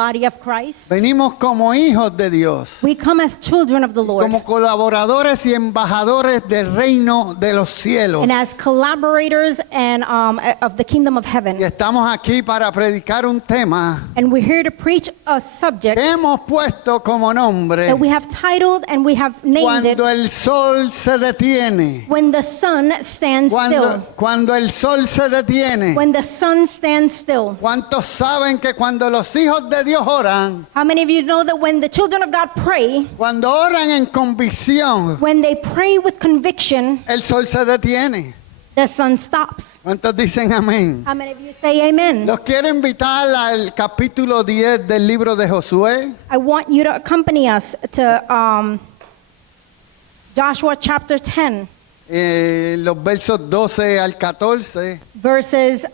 body of Christ. Venimos como hijos de Dios, We come as children of the Lord. como colaboradores y embajadores del reino de los cielos. And as collaborators and of the kingdom of Y heaven. estamos aquí para predicar un tema And we're here to preach a subject que hemos puesto como nombre that we have titled and we have named it, Cuando el sol se detiene. When the Sun Stands Still. Cuando el sol se detiene. When the sun stands still. ¿Cuántos saben que cuando los hijos de Dios oran, How many of you know that when the children of God pray, cuando oran en convicción, when they pray with conviction, el sol se detiene? the sun stops? ¿Cuántos dicen amén? How many of you say amen? Los quiero invitar al capítulo 10 del libro de Josué. I want you to accompany us to Joshua chapter 10, Los versos 12 al 14. verses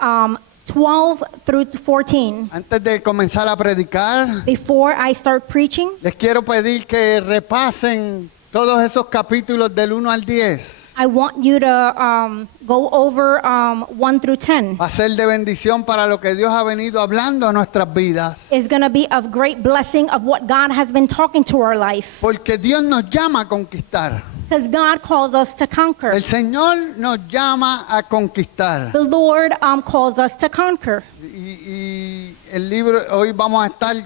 12 through 14. Antes de comenzar a predicar, Before I start preaching, les quiero pedir que repasen todos esos capítulos del 1 al 10. I want you to go over 1 through 10. Va a ser de bendición para lo que Dios ha venido hablando a nuestras vidas. It's going to be of great blessing of what God has been talking to our life. Porque Dios nos llama a conquistar. Because God calls us to conquer. El Señor nos llama a conquistar. The Lord calls us to conquer. Y el libro, hoy vamos a estar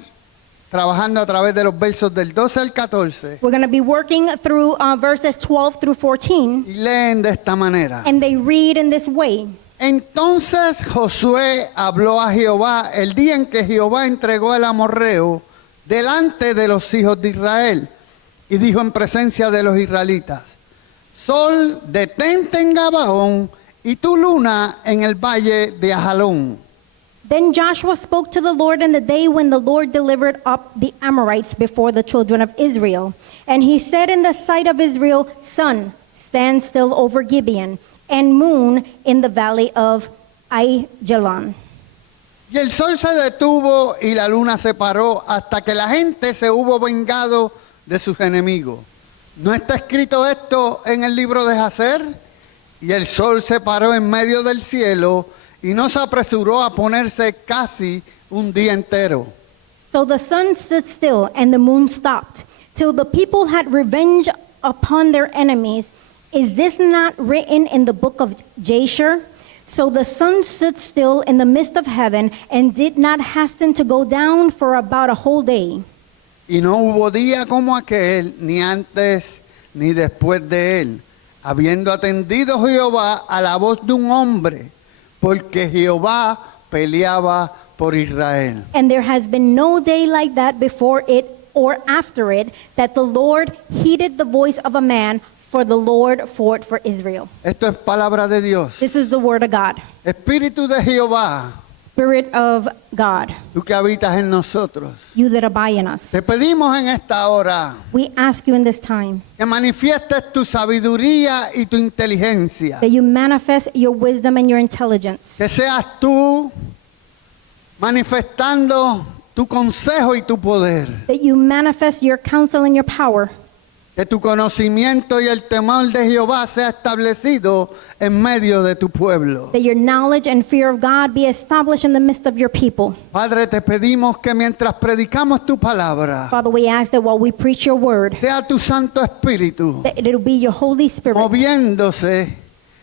trabajando a través de los versos del 12 al 14. We're going to be working through verses 12 through 14. Y leen de esta manera. And they read in this way. Entonces Josué habló a Jehová el día en que Jehová entregó al amorreo delante de los hijos de Israel. Y dijo en presencia de los israelitas: Sol, detente en Gabaón, y tu luna en el valle de Ajalón. Then Joshua spoke to the Lord in the day when the Lord delivered up the Amorites before the children of Israel. And he said in the sight of Israel, Sun, stand still over Gibeon, and moon in the valley of Aijalon. Y el sol se detuvo y la luna se paró hasta que la gente se hubo vengado de sus enemigos. ¿No está escrito esto en el libro de Jacer? Y el sol se paró en medio del cielo y no se apresuró a ponerse casi un día entero. So the sun stood still and the moon stopped, till the people had revenge upon their enemies. Is this not written in the book of Jasher? So the sun stood still in the midst of heaven and did not hasten to go down for about a whole day. Y no hubo día como aquel, ni antes ni después de él, habiendo atendido Jehová a la voz de un hombre, porque Jehová peleaba por Israel. And there has been no day like that before it or after it, that the Lord heeded the voice of a man, for the Lord fought for Israel. Esto es palabra de Dios. This is the word of God. Espíritu de Jehová, Spirit of God, tú que habitas en nosotros, you that abide in us. te pedimos en esta hora We ask you in this time que manifiestes tu sabiduría y tu inteligencia. that you manifest your wisdom and your intelligence. Que seas tú manifestando tu consejo y tu poder. That you manifest your counsel and your power. Que tu conocimiento y el temor de Jehová sea establecido en medio de tu pueblo. That your knowledge and fear of God be established in the midst of your people. Padre, te pedimos que mientras predicamos tu palabra, Father, we ask that while we preach your word, sea tu Santo Espíritu that it'll be your Holy Spirit moviéndose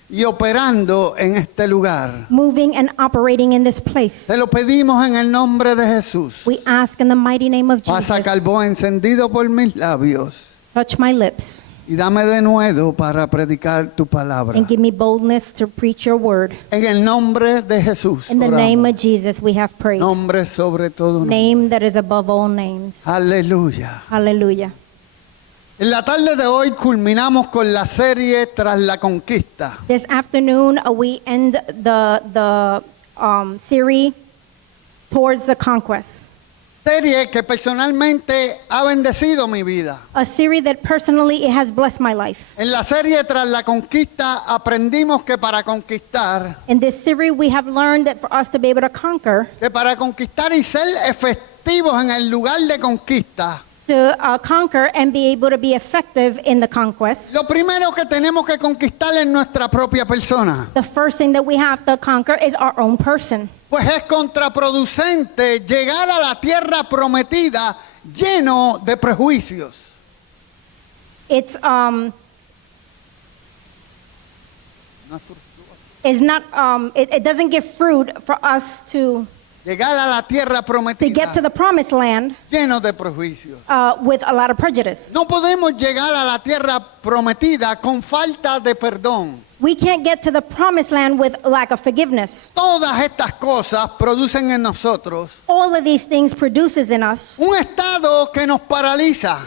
y operando en este lugar. moving and operating in this place. Te lo pedimos en el nombre de Jesús. We ask in the mighty name of Pasa Jesus. carbón encendido por mis labios Touch my lips y dame de nuevo para predicar tu palabra. and give me boldness to preach your word. En el nombre de Jesús. In the oramos. name of Jesus we have prayed. Nombre sobre todo nombre. Name that is above all names. Aleluya. Hallelujah. En la tarde de hoy culminamos con la serie Tras la Conquista. This afternoon we end the series Towards the Conquest. Serie que personalmente ha bendecido mi vida. A series that personally it has blessed my life. En la serie Tras la Conquista aprendimos que para conquistar, In this series we have learned that for us to be able to conquer, que para conquistar y ser efectivos en el lugar de conquista, to conquer and be able to be effective in the conquest, lo primero que tenemos que conquistar es nuestra propia persona. the first thing that we have to conquer is our own person. Pues es contraproducente llegar a la tierra prometida lleno de prejuicios. It's No is not it doesn't give fruit for us to Llegar a la tierra get prometida to the promised land lleno de prejuicios. with a lot of prejudice. No podemos llegar a la tierra prometida con falta de perdón. We can't get to the promised land with lack of forgiveness. Todas estas cosas producen en nosotros All of these things produces in us un estado que nos paraliza,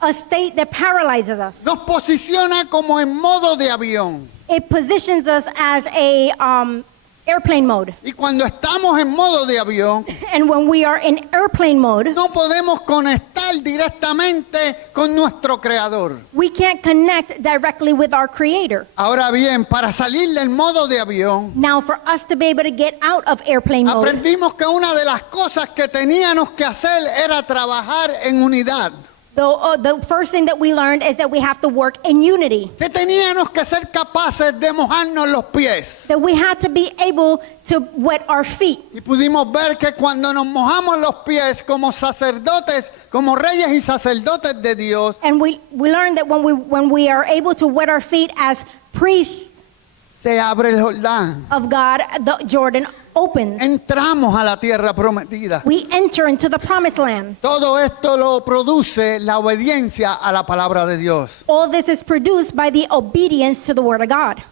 a state that paralyzes us. nos posiciona como en modo de avión. It positions us as a airplane mode. Y cuando estamos en modo de avión, And when we are in airplane mode, no podemos conectar directamente con nuestro Creador. we can't connect directly with our Creator. Ahora bien, para salir del modo de avión, Now, for us to be able to get out of airplane mode, aprendimos que una de las cosas que teníamos que hacer era trabajar en unidad. the first thing that we learned is that we have to work in unity. Que teníamos que ser capaces de mojarnos los pies. That we had to be able to wet our feet. Y pudimos ver que cuando nos mojamos los pies como sacerdotes, como reyes y sacerdotes de Dios, And we learned that when we are able to wet our feet as priests se abre el Jordán. of God, the Jordan opens. Entramos a la tierra prometida. We enter into the promised land. Todo esto lo produce la obediencia a la palabra de Dios. All this is produced by the obedience to the Word of God.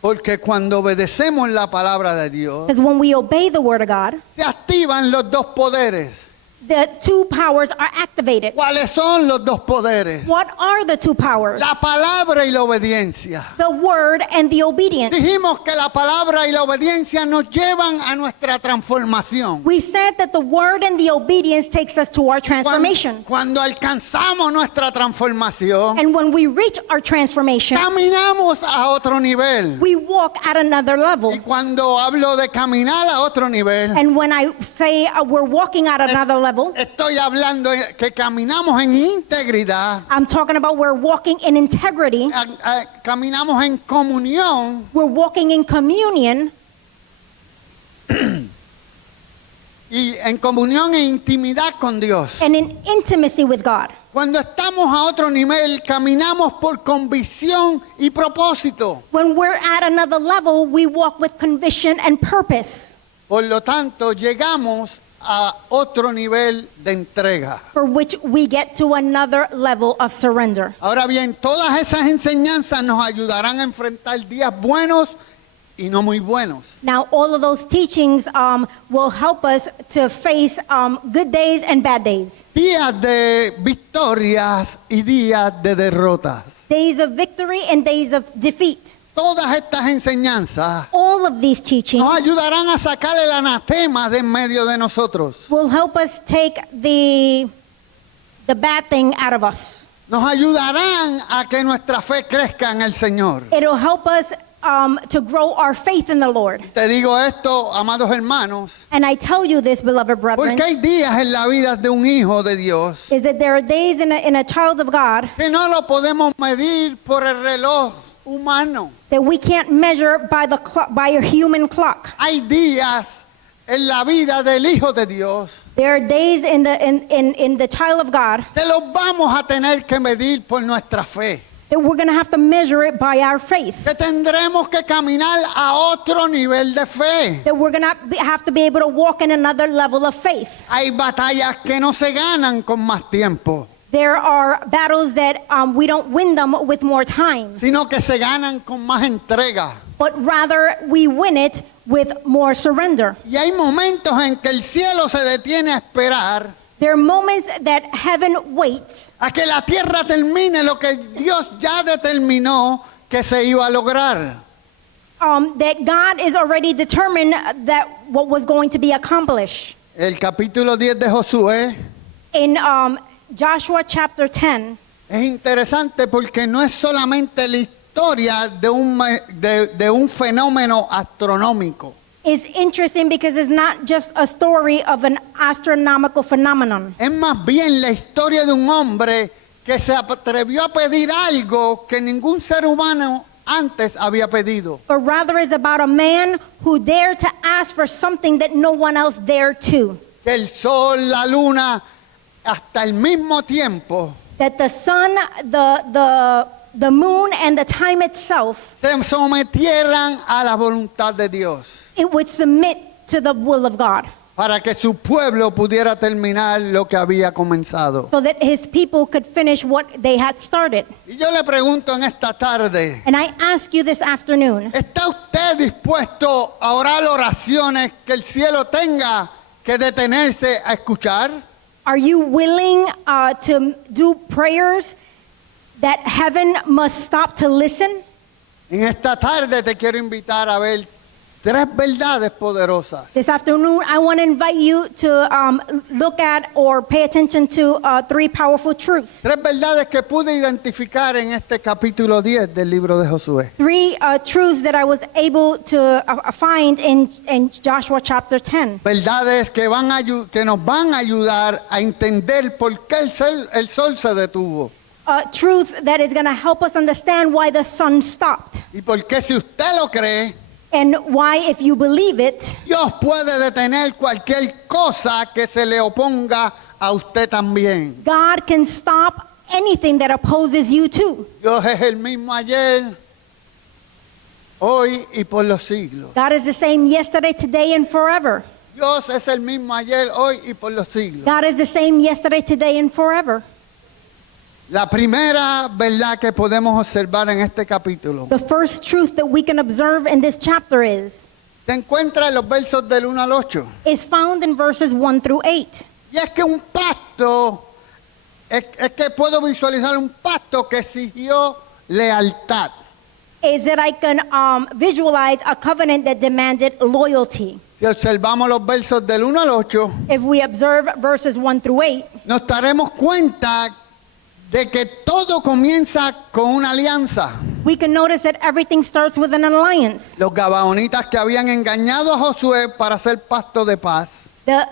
Porque cuando obedecemos la palabra de Dios, Because when we obey the Word of God, se activan los dos poderes. the two powers are activated. ¿Cuáles son los dos poderes? What are the two powers? La palabra y la obediencia. The Word and the obedience. Dijimos que la palabra y la obediencia nos llevan a nuestra transformación. We said that the Word and the obedience takes us to our transformation. Cuando alcanzamos nuestra transformación, And when we reach our transformation, caminamos a otro nivel. we walk at another level. Y cuando hablo de caminar a otro nivel, And when I say we're walking at another level, estoy hablando que caminamos en integridad, I'm talking about we're walking in integrity, caminamos en comunión we're walking in communion, y en comunión e intimidad con Dios. and in intimacy with God. Cuando estamos a otro nivel, caminamos por convicción y propósito. When we're at another level, we walk with conviction and purpose, Por lo tanto, llegamos a otro nivel de entrega. for which we get to another level of surrender. Ahora bien, todas esas enseñanzas nos ayudarán a enfrentar días buenos y no muy buenos. Now, all of those teachings will help us to face good days and bad days. Días de victorias y días de derrotas. Days of victory and days of defeat. Todas estas enseñanzas All of these teachings nos ayudarán a sacar el anatema de en medio de nosotros. will help us take the bad thing out of us. Nos ayudarán a que nuestra fe crezca en el Señor. It'll help us to grow our faith in the Lord. Te digo esto, amados hermanos, And I tell you this, beloved brethren, porque hay días en la vida de un hijo de Dios is that there are days in a child of God que no lo podemos medir por el reloj humano. that we can't measure by the by a human clock. Hay días en la vida del hijo de Dios There are days in the child of God que los vamos a tener que medir por nuestra fe. that we're going to have to measure it by our faith. Que tendremos que caminar a otro nivel de fe. That we're going to have to be able to walk in another level of faith. Hay batallas que no se ganan con más tiempo, There are battles that we don't win them with more time, sino que se ganan con más entrega. but rather we win it with more surrender. Y hay momentos en que el cielo se detiene a esperar There are moments that heaven waits a que la tierra termine lo que Dios ya determinó que se iba a lograr. that God is already determined that what was going to be accomplished. El capítulo 10 de Josué In Joshua chapter 10, es interesante porque no es solamente la historia de un fenómeno astronómico. is interesting because it's not just a story of an astronomical phenomenon. Es más bien la historia de un hombre que se atrevió a pedir algo que ningún ser humano antes había pedido. but rather is about a man who dared to ask for something that no one else dared to. Que el sol, la luna, hasta el mismo tiempo That the sun, the moon, and the time itself, se sometieran a la voluntad de Dios, it would submit to the will of God, para que su pueblo pudiera terminar lo que había comenzado. so that his people could finish what they had started. Y yo le pregunto en esta tarde, And I ask you this afternoon, ¿está usted dispuesto a orar oraciones que el cielo tenga que detenerse a escuchar? are you willing to do prayers that heaven must stop to listen? En esta tarde te quiero invitar a ver 3 verdades poderosas. This afternoon, I want to invite you to look at or pay attention to 3 powerful truths. 3 verdades que pude identificar en este capítulo 10 del libro de Josué. 3 truths that I was able to find in Joshua chapter 10. Verdades que, que nos van a ayudar a entender por qué el sol se detuvo. Truth that is going to help us understand why the sun stopped. Y por qué, si usted lo cree, And why, if you believe it, Dios puede detener cualquier cosa que se le oponga a usted también. God can stop anything that opposes you too. Dios es el mismo ayer, hoy y por los siglos. God is the same yesterday, today, and forever. Dios es el mismo ayer, hoy y por los siglos. God is the same yesterday, today, and forever. La primera verdad que podemos observar en este capítulo The first truth that we can observe in this chapter se encuentra en los versos del 1 al 8. is found in verses 1 through 8. Y es que un pacto, es que puedo visualizar un pacto que exigió lealtad. Is that I can visualize a covenant that demanded loyalty. Si observamos los versos del 1 al 8, If we observe verses 1 through 8, nos daremos cuenta de que todo comienza con una alianza. we can notice that everything starts with an alliance. Los gabaonitas que habían engañado a Josué para hacer pacto de paz, The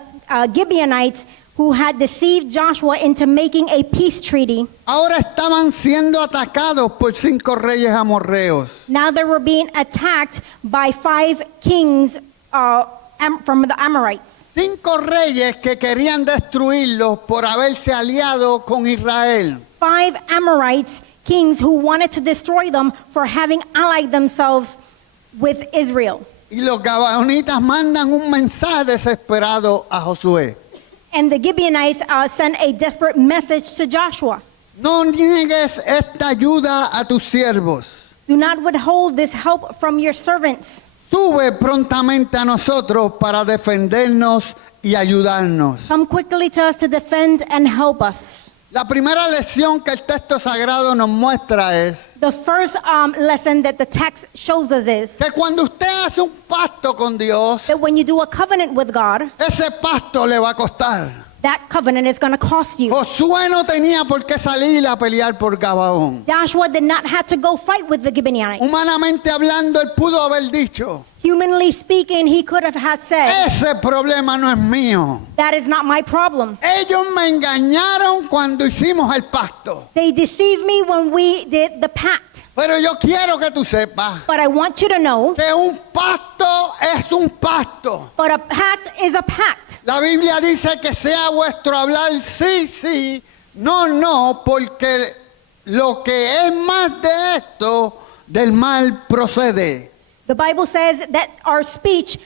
Gibeonites who had deceived Joshua into making a peace treaty, ahora estaban siendo atacados por 5 reyes amorreos. now they were being attacked by 5 kings from the Amorites. 5 reyes que querían destruirlos por haberse aliado con Israel. 5 Amorites, kings who wanted to destroy them for having allied themselves with Israel. Y los gabaonitas mandan un mensaje desesperado a Josué. And the Gibeonites sent a desperate message to Joshua. No niegues esta ayuda a tus siervos. Do not withhold this help from your servants. Sube prontamente a nosotros para defendernos y ayudarnos. Come quickly to us to defend and help us. La primera lección que el texto sagrado nos muestra es The first lesson that the text shows us is que cuando usted hace un pacto con Dios, that when you do a covenant with God, ese pacto le va a costar. that covenant is going to cost you. Josué no tenía por qué salir a pelear por Gabaón. Joshua did not have to go fight with the Gibeonites. Humanamente hablando, él pudo haber dicho, Humanly speaking, he could have had said, ese problema no es mío. that is not my problem. Ellos me engañaron cuando hicimos el pacto. They deceived me when we did the pact. Pero yo quiero que tú sepas But I want you to know, que un pacto es un pacto. but a pact is a pact. La Biblia dice que sea vuestro hablar sí, sí, no, no, porque lo que es más de esto, del mal procede. The Bible says that our speech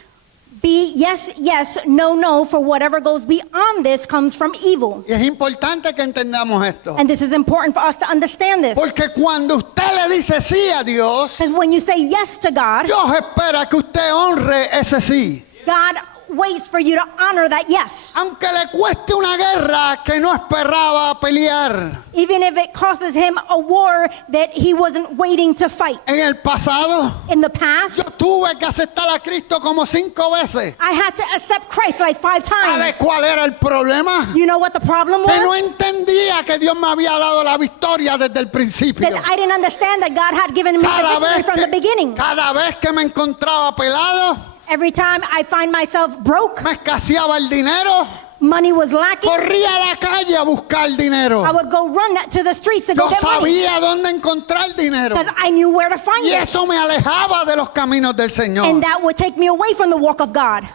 be yes, yes, no, no, for whatever goes beyond this comes from evil. Y es importante que entendamos esto. And this is important for us to understand this. Porque cuando usted le dice sí a Dios, Because when you say yes to God, Dios espera que usted honre ese sí. God waits for you to honor that yes. Aunque le cueste una guerra que no esperaba pelear. Even if it causes him a war that he wasn't waiting to fight. En el pasado, In the past, yo tuve que aceptar a Cristo como 5 veces. I had to accept Christ like 5 ¿Sabe times. cuál era el problema? You know what the problem Que no was? entendía que Dios me había dado la victoria desde el principio. That I didn't understand that God had given me the victory from the beginning. Cada vez que me encontraba pelado, Every time I find myself broke, me escaseaba el dinero, money was lacking, corría a la calle a buscar dinero. I would go run to the streets to Yo go get money sabía dónde encontrar dinero. because I knew where to find Y it. eso me alejaba de los caminos del And Señor. that would take me away from the walk of God.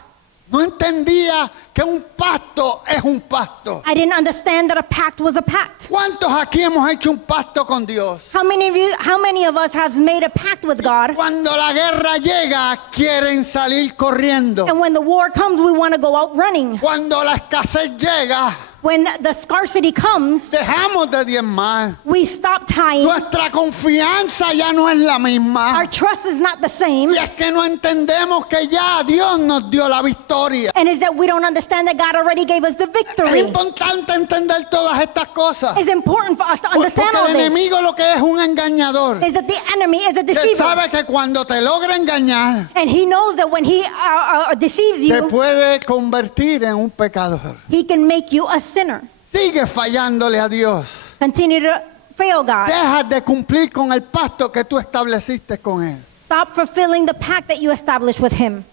No entendía que un pacto es un pacto. I didn't understand that a pact was a pact. ¿Cuántos aquí hemos hecho un pacto con Dios? How many of us have made a pact with God? Cuando la guerra llega, quieren salir corriendo. And when the war comes, we want to go out running. Cuando la escasez llega, When the scarcity comes, dejamos de diezmar. we stop tithing. Nuestra confianza ya no es la misma. Our trust is not the same. Y es que no entendemos que ya Dios nos dio la victoria. And it's that we don't understand that God already gave us the Es victory. importante entender todas estas cosas. It's important for us to understand Porque all el this. enemigo lo que es un engañador. Is that the enemy is a Él deceiver. sabe que cuando te logra engañar, And he knows that when he deceives te you, puede convertir en un pecador. he can make you a sinner. Sigue fallándole a Dios. Continue to fail God. Dejas de cumplir con el pacto que tú estableciste con Él. Stop fulfilling the pact that you established with him.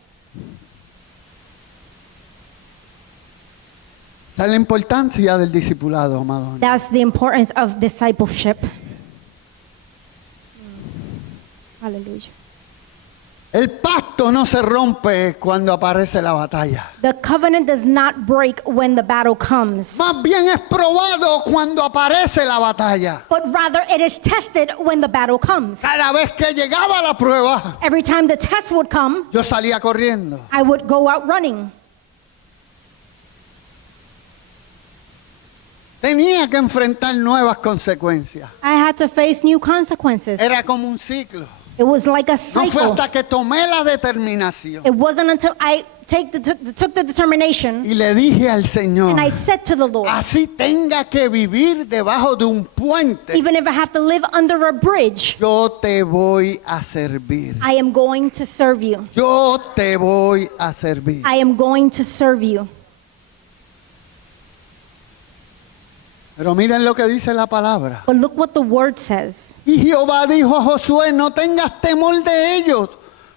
Esa es la importancia del discipulado, amado. That's the importance of discipleship. Hallelujah. El pacto no se rompe cuando aparece la batalla. The covenant does not break when the battle comes, Más bien es probado cuando aparece la batalla. but rather it is tested when the battle comes. Cada vez que llegaba la prueba, Every time the test would come, yo salía corriendo. I would go out running. Tenía que enfrentar nuevas consecuencias. I had to face new consequences. Era como un ciclo. It was like a No fue cycle. hasta que tomé la determinación It wasn't until I took the determination y le dije al Señor, and I said to the Lord, así tenga que vivir debajo de un puente, even if I have to live under a bridge, yo te voy a servir. I am going to serve you. Yo te voy a servir. I am going to serve you. Pero miren lo que dice la palabra. But look what the word says. Y Jehová dijo a Josué, no tengas temor de ellos,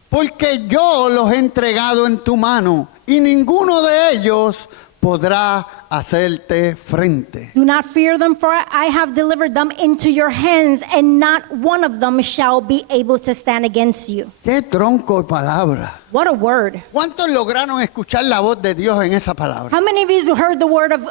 porque yo los he entregado en tu mano, y ninguno de ellos podrá hacerte frente. Do not fear them, for I have delivered them into your hands, and not one of them shall be able to stand against you. Qué tronco de palabra. What a word. ¿Cuántos lograron escuchar la voz de Dios en esa palabra? How many of you heard the word of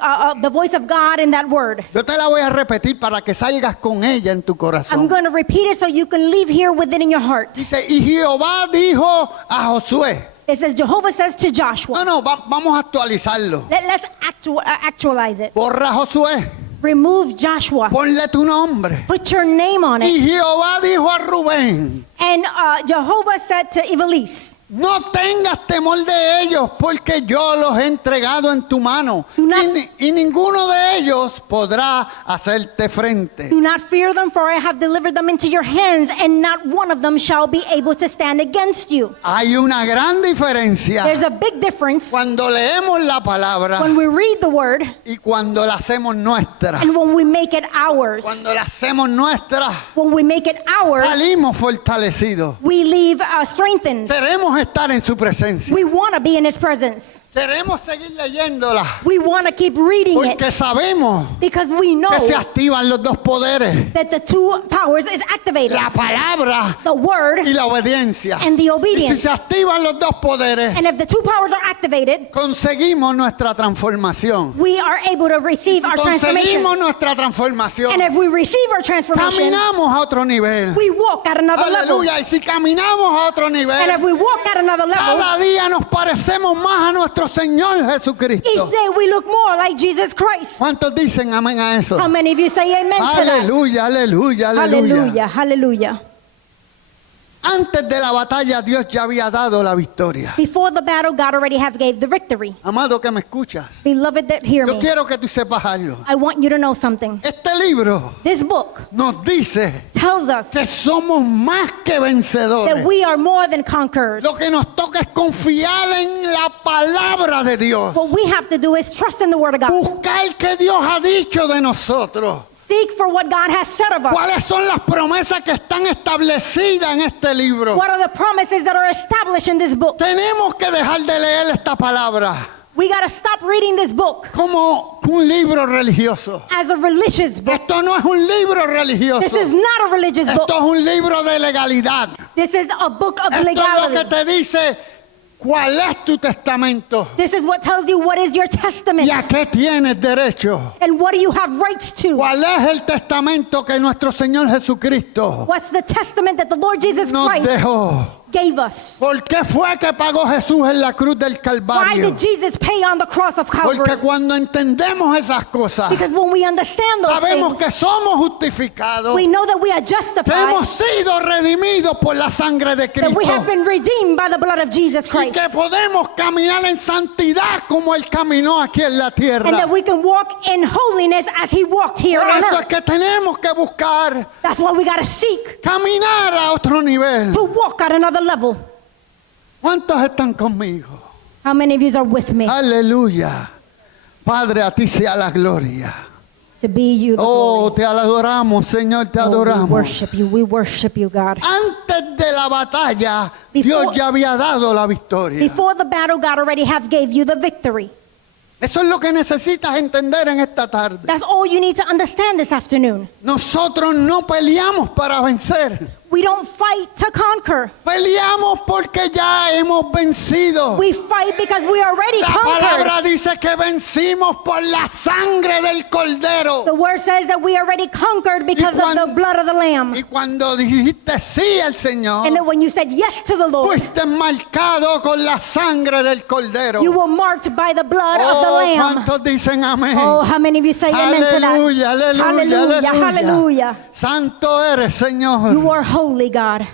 the voice of God in that word? Yo te la voy a repetir para que salgas con ella en tu I'm corazón. going to repeat it so you can leave here with it in your heart. Dice, y Jehová dijo a Josué. It says, Jehovah says to Joshua. No, vamos a actualizarlo. Let's actualize it. Borra Josué, Remove Joshua. ponle tu nombre. Put your name on it. Y Jehová dijo a Rubén, And Jehovah said to Evelise, no tengas temor de ellos, porque yo los he entregado en tu mano. Do not- Y ninguno de ellos podrá hacerte frente. do not fear them, for I have delivered them into your hands, and not one of them shall be able to stand against you. Hay una gran diferencia There's a big difference cuando leemos la palabra when we read the word y cuando la hacemos nuestra. and when we make it ours. Cuando la hacemos nuestra, When we make it ours, salimos fortalecidos. we leave strengthened. Queremos estar en su presencia. We want to be in his presence. Queremos seguir leyéndola We want to keep reading porque it sabemos because we know que se activan los dos poderes, that the two powers is activated. la palabra The word y la obediencia. and the Y si obedience. se activan los dos poderes, And if the two powers are activated, conseguimos nuestra transformación. we are able to receive our transformation. Conseguimos nuestra transformación. And if we receive our transformation, Caminamos a otro nivel. we walk at another level. Aleluya. Y si caminamos a otro And if nivel, we walk at another level, cada día nos parecemos más a nuestro Señor each Jesucristo. day we look more like Jesus Christ. ¿Cuántos dicen amén a eso? How many of you say amen to that? Aleluya, aleluya, aleluya. Hallelujah, hallelujah. Antes de la batalla Dios ya había dado la victoria. Before the battle, God already have gave the victory. Amado que me escuchas, Beloved that hear yo me, quiero que tú sepas algo. I want you to know something. Este libro This book nos dice tells us que somos más que that vencedores. we are more than conquerors. Lo que nos toca es confiar en la palabra de Dios. What we have to do is trust in the word of God. Buscar que Dios ha dicho de nosotros. Seek for what God has said of us. ¿Cuáles son las promesas que están establecidas en este libro? What are the promises that are established in this book? Tenemos que dejar de leer esta palabra We got to stop reading this book como un libro religioso. as a religious book. Esto no es un libro religioso. This is not a religious Esto book. es un libro de legalidad. This is a book of Esto es lo que legality. te dice cuál es tu testamento This is what tells you what is your testament y a qué tienes derecho. and what do you have rights to. ¿Cuál es el testamento que nuestro Señor Jesucristo What's the testament that the Lord Jesus nos Christ dejó? gave us? ¿Por qué fue que pagó Jesús en la cruz del Why Calvario? did Jesus pay on the cross of Porque Calvary? cuando entendemos esas cosas, Because when we understand those sabemos things, que somos justificados, we know that we are que justified, hemos sido redimidos por la sangre de that we have Cristo been redeemed by the blood of Jesus y Christ, que podemos caminar en santidad como Él caminó aquí en la and tierra. that we can walk in holiness as he walked here Por on eso es earth. que tenemos que buscar That's why we got to seek caminar a otro nivel. to walk at another level. ¿Cuántos están conmigo? How many of you are with me? Aleluya. Padre, a ti sea la gloria. To be you the Oh, glory. te adoramos, Señor, te Oh, we adoramos. worship you. We worship you, God. Antes de la batalla, Before- Dios ya había dado la victoria. Before the battle, God already have gave you the victory. Eso es lo que necesitas entender en esta tarde. That's all you need to understand this afternoon. Nosotros no peleamos para vencer. We don't fight to conquer. Peleamos porque ya hemos vencido. We fight because we already La conquered. palabra dice que vencimos por la sangre del Cordero. The word says that we already conquered because of the blood of the Lamb. Y cuando dijiste sí al Señor, And that when you said yes to the Lord, fuiste marcado con la sangre del Cordero. you were marked by the blood of the Oh, Lamb. ¿cuántos dicen amén? Oh, how many of you say amen to that? Aleluya, aleluya, Hallelujah, aleluya. hallelujah. Santo eres, Señor. You are holy, God.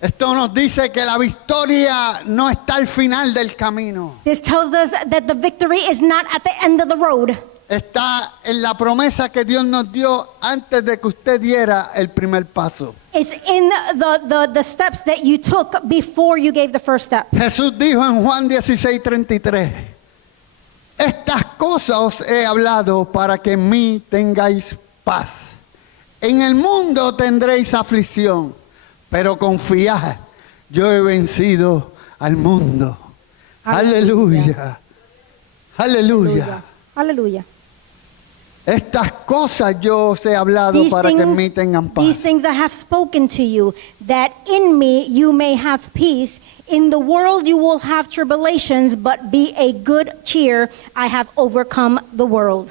Esto nos dice que la victoria no está al final del camino. This tells us that the victory is not at the end of the road. Está en la promesa que Dios nos dio antes de que usted diera el primer paso. It's in the steps that you took before you gave the first step. Jesús dijo en Juan 16:33, estas cosas os he hablado para que en mí tengáis paz. En el mundo tendréis aflicción, pero confiad, yo he vencido al mundo. Aleluya. Aleluya. Hallelujah. Estas cosas yo os he hablado para que en mí tengan these paz. things I have spoken to you, that in me you may have peace. In the world you will have tribulations, but be a good cheer. I have overcome the world.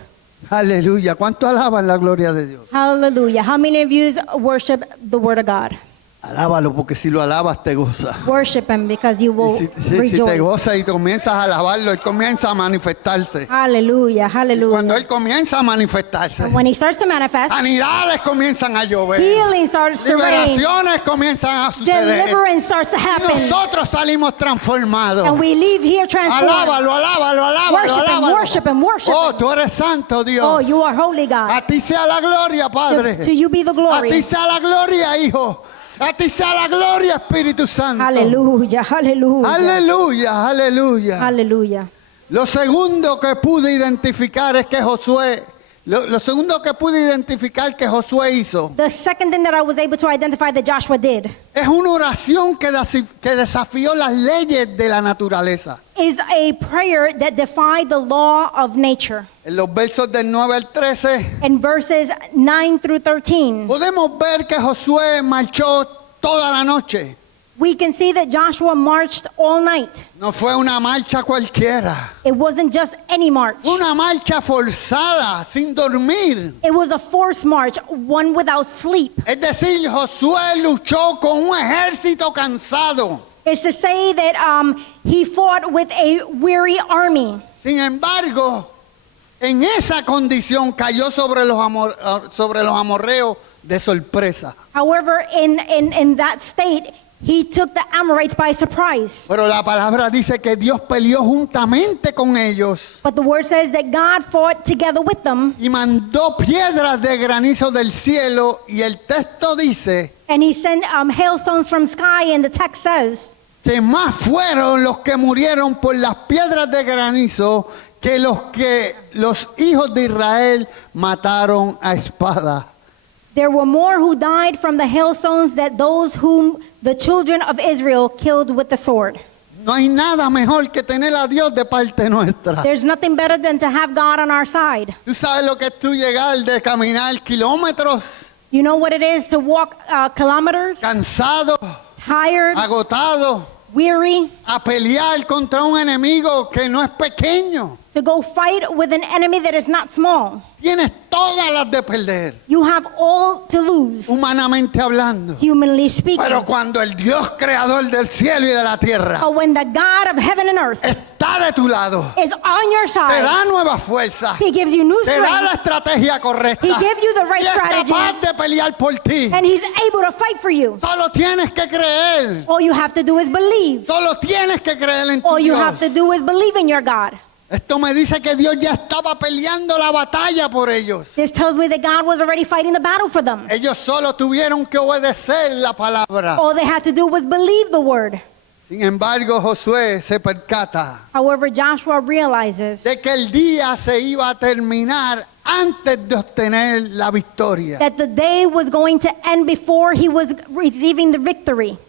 Aleluya. ¿Cuánto alaban la gloria de Dios? Hallelujah. How many of you worship the word of God? Alábalo, porque si lo alabas te goza. Worship him because you will Si te rejoice. goza y comienzas a alabarlo, Él comienza a manifestarse. Hallelujah. Hallelujah. Cuando Él comienza a manifestarse, When he starts to manifest, sanidades comienzan a llover, healing starts to rain. liberaciones comienzan a suceder. Deliverance starts to happen. Nosotros salimos transformados. And we leave here transformed. Alábalo, alábalo, alábalo, Worship him, alábalo. worship him, worship Oh, him. tú eres santo, Dios. Oh, you are holy, God. A ti sea la gloria, Padre. To you be the A glory. ti sea la gloria, Hijo. A ti sea la gloria, Espíritu Santo. Hallelujah, hallelujah. Aleluya, aleluya. Hallelujah. Lo segundo que pude identificar es que Josué, lo segundo que pude identificar que Josué hizo The second thing that I was able to identify that Joshua did es una oración que desafió las leyes de la naturaleza. is a prayer that defied the law of nature. En los versos del 9 al 13 In verses 9 through 13, podemos ver que Josué marchó toda la noche. we can see that Joshua marched all night. No fue una marcha cualquiera. It wasn't just any march. Fue una marcha forzada, sin dormir. It was a forced march, one without sleep. Es decir, Josué luchó con un ejército cansado. It's to say that he fought with a weary army. Sin embargo, en esa condición cayó sobre los amorreos de sorpresa. However, in that state, he took the Amorites by surprise. Pero la palabra dice que Dios peleó juntamente con ellos But the word says that God fought together with them, y mandó piedras de granizo del cielo, y el texto dice and he sent hailstones from sky, and the text says que más fueron los que murieron por las piedras de granizo que los hijos de Israel mataron a espada. there were more who died from the hailstones than those whom the children of Israel killed with the sword. No hay nada mejor que tener a Dios de parte nuestra. There's nothing better than to have God on our side. ¿Tú sabes lo que es tú llegar de caminar kilómetros, You know what it is to walk kilometers, cansado, tired, agotado, weary, a pelear contra un enemigo que no es pequeño? to go fight with an enemy that is not small? Tienes todas las de perder, You have all to lose, humanamente hablando. humanly speaking. Pero cuando el Dios creador del cielo y de la tierra But when the God of heaven and earth está de tu lado, is on your te side, da nueva fuerza, He gives you new te da la strength, estrategia correcta, He gives you the right y es capaz strategies, de pelear por ti. and He's able to fight for you. Solo tienes que creer, All you have to do is believe. solo tienes que creer en tu All you Dios. have to do is believe in your God. Esto me dice que Dios ya estaba peleando la batalla por ellos. This tells me that God was already fighting the battle for them. Ellos solo tuvieron que obedecer la palabra. All they had to do was believe the word. Sin embargo, Josué se percata However, Joshua realizes de que el día se iba a terminar antes de obtener la victoria. that the day was going to end before he was receiving the victory.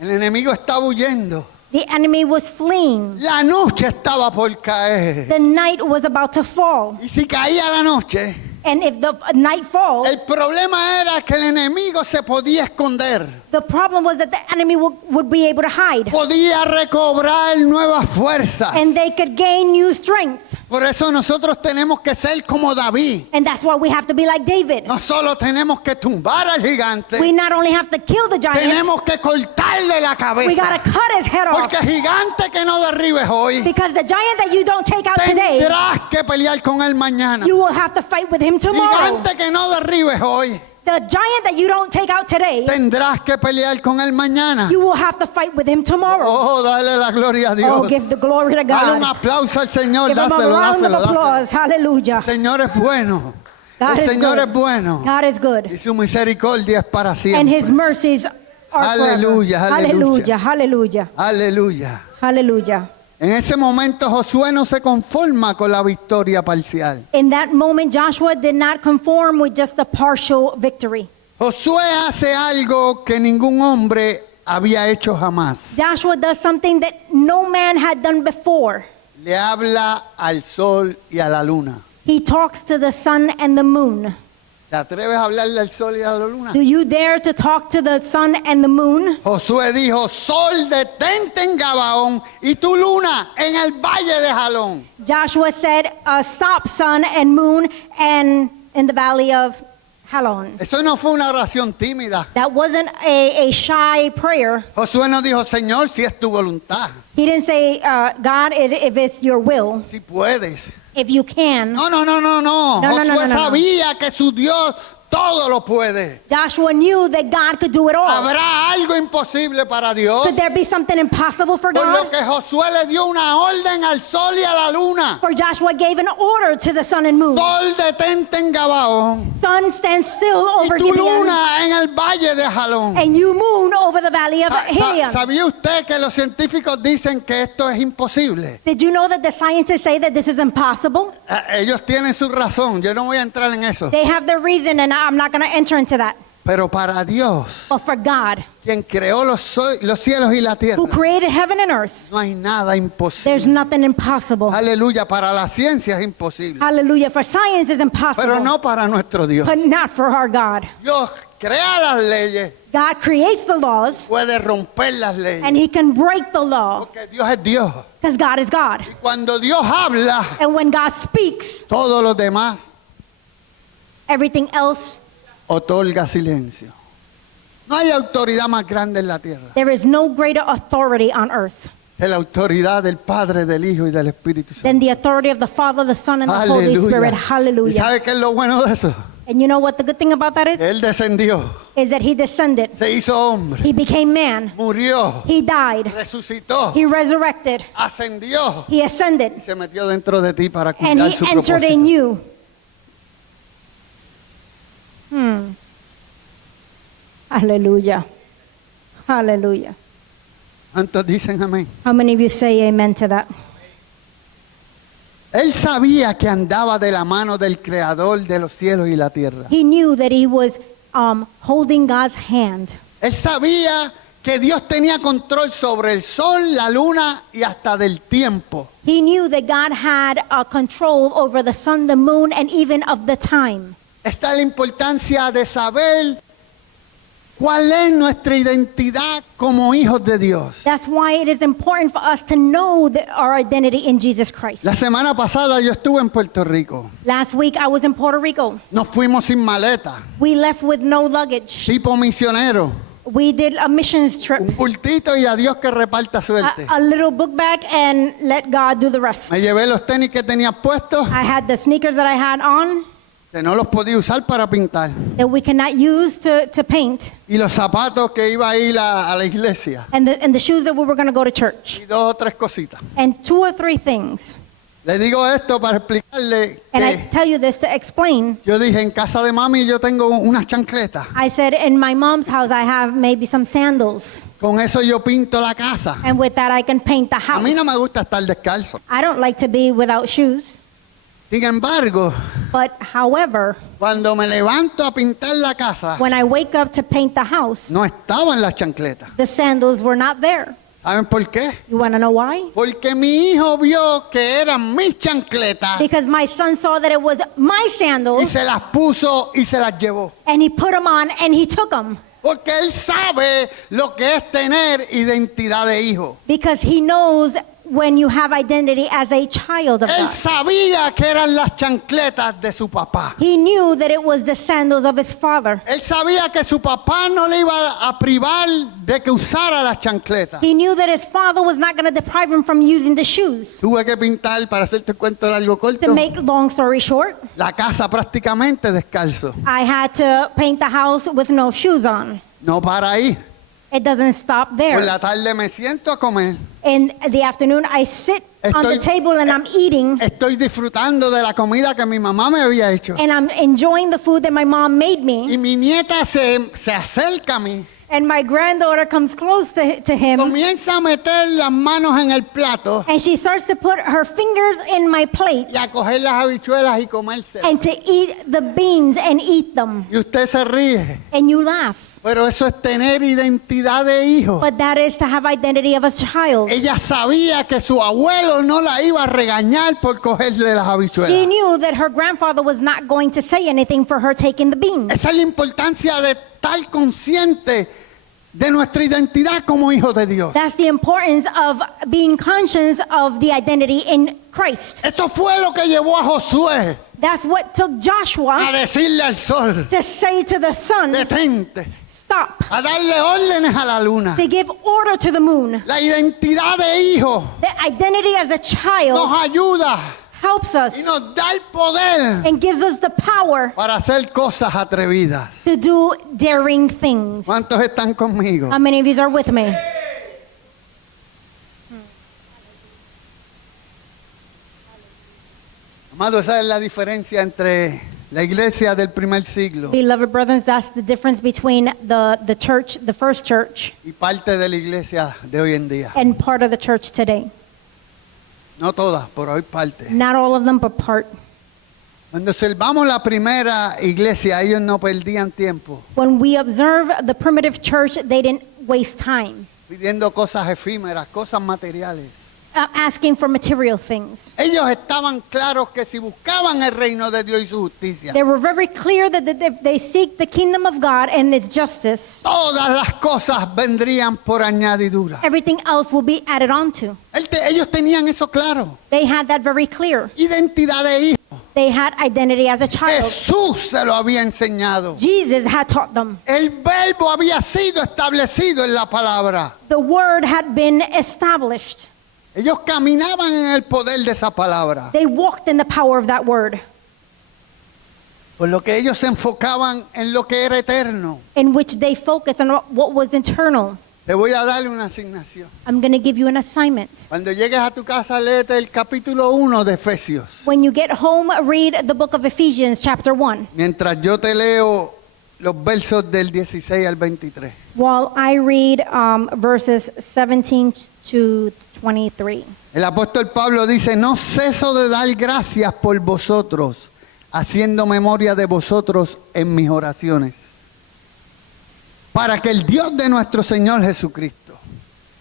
El enemigo estaba huyendo. The enemy was fleeing. La noche estaba por caer. The night was about to fall. Y si caía la noche, And if the night falls, el problema era que el enemigo se podía esconder. the problem was that the enemy would be able to hide. Podía recobrar nuevas fuerzas. And they could gain new strength. Por eso nosotros tenemos que ser como David. And that's why we have to be like David. No solo tenemos que tumbar al gigante, We not only have to kill the giant, tenemos que cortarle la we got to cabeza. cut his head off. Porque gigante que no derribes hoy, Because the giant that you don't take out today, tendrás que pelear con él mañana. you will have to fight with him tomorrow. Gigante que no derribes hoy, The giant that you don't take out today, tendrás que pelear con él mañana. you will have to fight with him tomorrow. Oh, dale la gloria a Oh, Dios. give the glory to Dale un God. aplauso al Señor. Give him a Dáselo, round of dáselo, dáselo. applause. Hallelujah. El Señor es bueno. God El is Señor es good. bueno. God is Y good. su misericordia es para And siempre. his mercies are Aleluya, forever. aleluya. Hallelujah. Hallelujah. Aleluya. Hallelujah. En ese momento Josué no se conforma con la victoria parcial. In that moment, Joshua did not conform with just a partial victory. Josué hace algo que ningún hombre había hecho jamás. Joshua does something that no man had done before. Le habla al sol y a la luna. He talks to the sun and the moon. ¿Te atreves a hablarle al sol y a la luna? Do you dare to talk to the sun and the moon? Josué dijo, sol detente en Gabaón y tu luna en el valle de Jalón. Joshua said, stop sun and moon and in the valley of Halon. Eso no fue una oración tímida. That wasn't a shy prayer. Josué no dijo, Señor, si es tu voluntad, He didn't say, God, if it's your will, si puedes. if you can. No, no, no, no, no. No, no, no, Josué no, no. sabía que su Dios todo lo puede. Joshua knew that God could do it all. ¿Habrá algo imposible para Dios? Could there be something impossible for Por lo God? que Josué le dio una orden al sol y a la luna. For Joshua gave an order to the sun and moon. Sol detente en Gabaón Sun, stand still y over tu Gibeon, luna en el valle de Jalón. and you moon over the valley of Gibeon. ¿Sabía usted que los científicos dicen que esto es imposible? Did you know that the scientists say that this is impossible? Ellos tienen su razón, yo no voy a entrar en eso. They have their reason, and I'm not going to enter into that. Pero para Dios, But for God, quien creó los cielos y la tierra, who created heaven and earth, no hay nada there's imposible. nothing impossible. Aleluya, para la ciencia es imposible. Hallelujah. For science is impossible, Pero no para nuestro Dios. but not for our God. Dios crea las leyes, God creates the laws, puede romper las and leyes. He can break the law, Porque Dios es Dios. because God is God. Y cuando Dios habla, And when God speaks, todo lo demás everything else, otorga silencio. No hay autoridad más grande en la tierra there is no greater authority on earth que la autoridad del Padre, del Hijo y del Espíritu Santo. than the authority of the Father, the Son, and the Holy Spirit. ¿Y Hallelujah. sabe qué es lo bueno de eso? And you know what the good thing about that is? Él descendió, Is that He descended. se hizo hombre, He became man. murió, He died. resucitó, He resurrected. ascendió He ascended. y se metió dentro de ti para And cumplir He su entered propósito. in you. Hallelujah. Hallelujah. ¿Cuántos dicen amén? How many of you say amen to that? Él sabía que andaba de la mano del Creador de los cielos y la tierra. He knew that he was holding God's hand. Él sabía que Dios tenía control sobre el sol, la luna y hasta del tiempo. He knew that God had control over the sun, the moon, and even of the time. Está la importancia de saber cuál es nuestra identidad como hijos de Dios. That's why it is important for us to know our identity in Jesus Christ. La semana pasada yo estuve en Puerto Rico. Last week I was in Puerto Rico. Nos fuimos sin maleta, We left with no luggage. tipo misionero. We did a missions trip. Un bultito y a Dios que reparta suerte. A little book bag and let God do the rest. Me llevé los tenis que tenía puestos, I had the sneakers that I had on que no los podía usar para pintar. that we cannot use to paint, Y los zapatos que iba a ir a la iglesia. and the shoes that we were going to go to church, Y 2 o 3 cositas. and 2 or 3 things. Le digo esto para explicarle And I que tell you this to explain. yo dije, en casa de mami yo tengo unas chancletas. I said in my mom's house I have maybe some sandals, Con eso yo pinto la casa. and with that I can paint the A house. mí no me gusta estar descalzo. I don't like to be without shoes, Sin embargo, but however, cuando me levanto a pintar la casa, when I wake up to paint the house, no estaban las chancletas. the sandals were not there. ¿Saben por qué? You want to know why? Porque mi hijo vio que eran mis chancletas Because my son saw that it was my y sandals, se las puso y se las llevó. and he put them on and he took them. Porque él sabe lo que es tener identidad de hijo. Because he knows when you have identity as a child of Él God. sabía que eran las chancletas de su papá. He knew that it was the sandals of his father. Él sabía que su papá no le iba a privar de que usara las chancletas. He knew that his father was not going to deprive him from using the shoes. Tuve que pintar, para hacerte el cuento largo To corto, make long story short, la casa prácticamente descalzo. I had to paint the house with no shoes on. No para ahí. It doesn't stop Por there. la tarde me siento a comer. In the afternoon, I sit on the Estoy- table and I'm eating, Estoy disfrutando de la comida que mi mamá me había hecho. and I'm enjoying the food that my mom made me. Y mi nieta se acerca a mí. And my granddaughter comes close to him, Comienza a meter las manos en el plato and she starts to put her fingers in my plate y a coger las habichuelas y comérselas. and to eat the beans and eat them. Y usted se ríe. And you laugh. Pero eso es tener identidad de hijo. But that is to have identity of a child. Ella sabía que su abuelo no la iba a regañar por cogerle las She habichuelas. knew that her grandfather was not going to say anything for her taking the beans. Esa es la importancia de estar consciente de nuestra identidad como hijos de Dios. That's the importance of being conscious of the identity in Christ. Eso fue lo que llevó a Josué That's what took a Joshua decirle al sol, to say to the sun, detente, stop, a darle órdenes a la luna. to give order to the moon. La identidad de hijo The identity as a child nos ayuda helps us y nos da el poder and gives us the power para hacer cosas atrevidas. to do daring things. ¿Cuántos están conmigo? How many of you are with me? Amado, esa es la diferencia entre la iglesia del primer siglo Beloved brothers, that's the difference between the church, the first church, y parte de la iglesia de hoy en día. and part of the church today. No todas, pero hoy parte. Not all of them, but part. Cuando observamos la primera iglesia, ellos no perdían tiempo When we observe the primitive church, they didn't waste time pidiendo cosas efímeras, cosas materiales. asking for material things. Ellos estaban claros que si buscaban el reino de Dios y su justicia, They were very clear that if they seek the kingdom of God and its justice, todas las cosas vendrían por añadidura. everything else will be added on to. Ellos tenían eso claro. They had that very clear. Identidad de hijo. They had identity as a child. Jesús se lo había enseñado. Jesus had taught them. El verbo había sido establecido en la palabra. The word had been established. Ellos caminaban en el poder de esa palabra. They walked in the power of that word, Por lo que ellos se enfocaban en lo que era eterno. in which they focused on what was eternal. Te voy a darle una asignación. I'm going to give you an assignment. Cuando llegues a tu casa, léete el capítulo 1 de Efesios. When you get home, read the book of Ephesians, chapter 1, Mientras yo te leo los versos del 16 al 23. while I read verses 17 to 23. El apóstol Pablo dice, no ceso de dar gracias por vosotros, haciendo memoria de vosotros en mis oraciones, para que el Dios de nuestro Señor Jesucristo,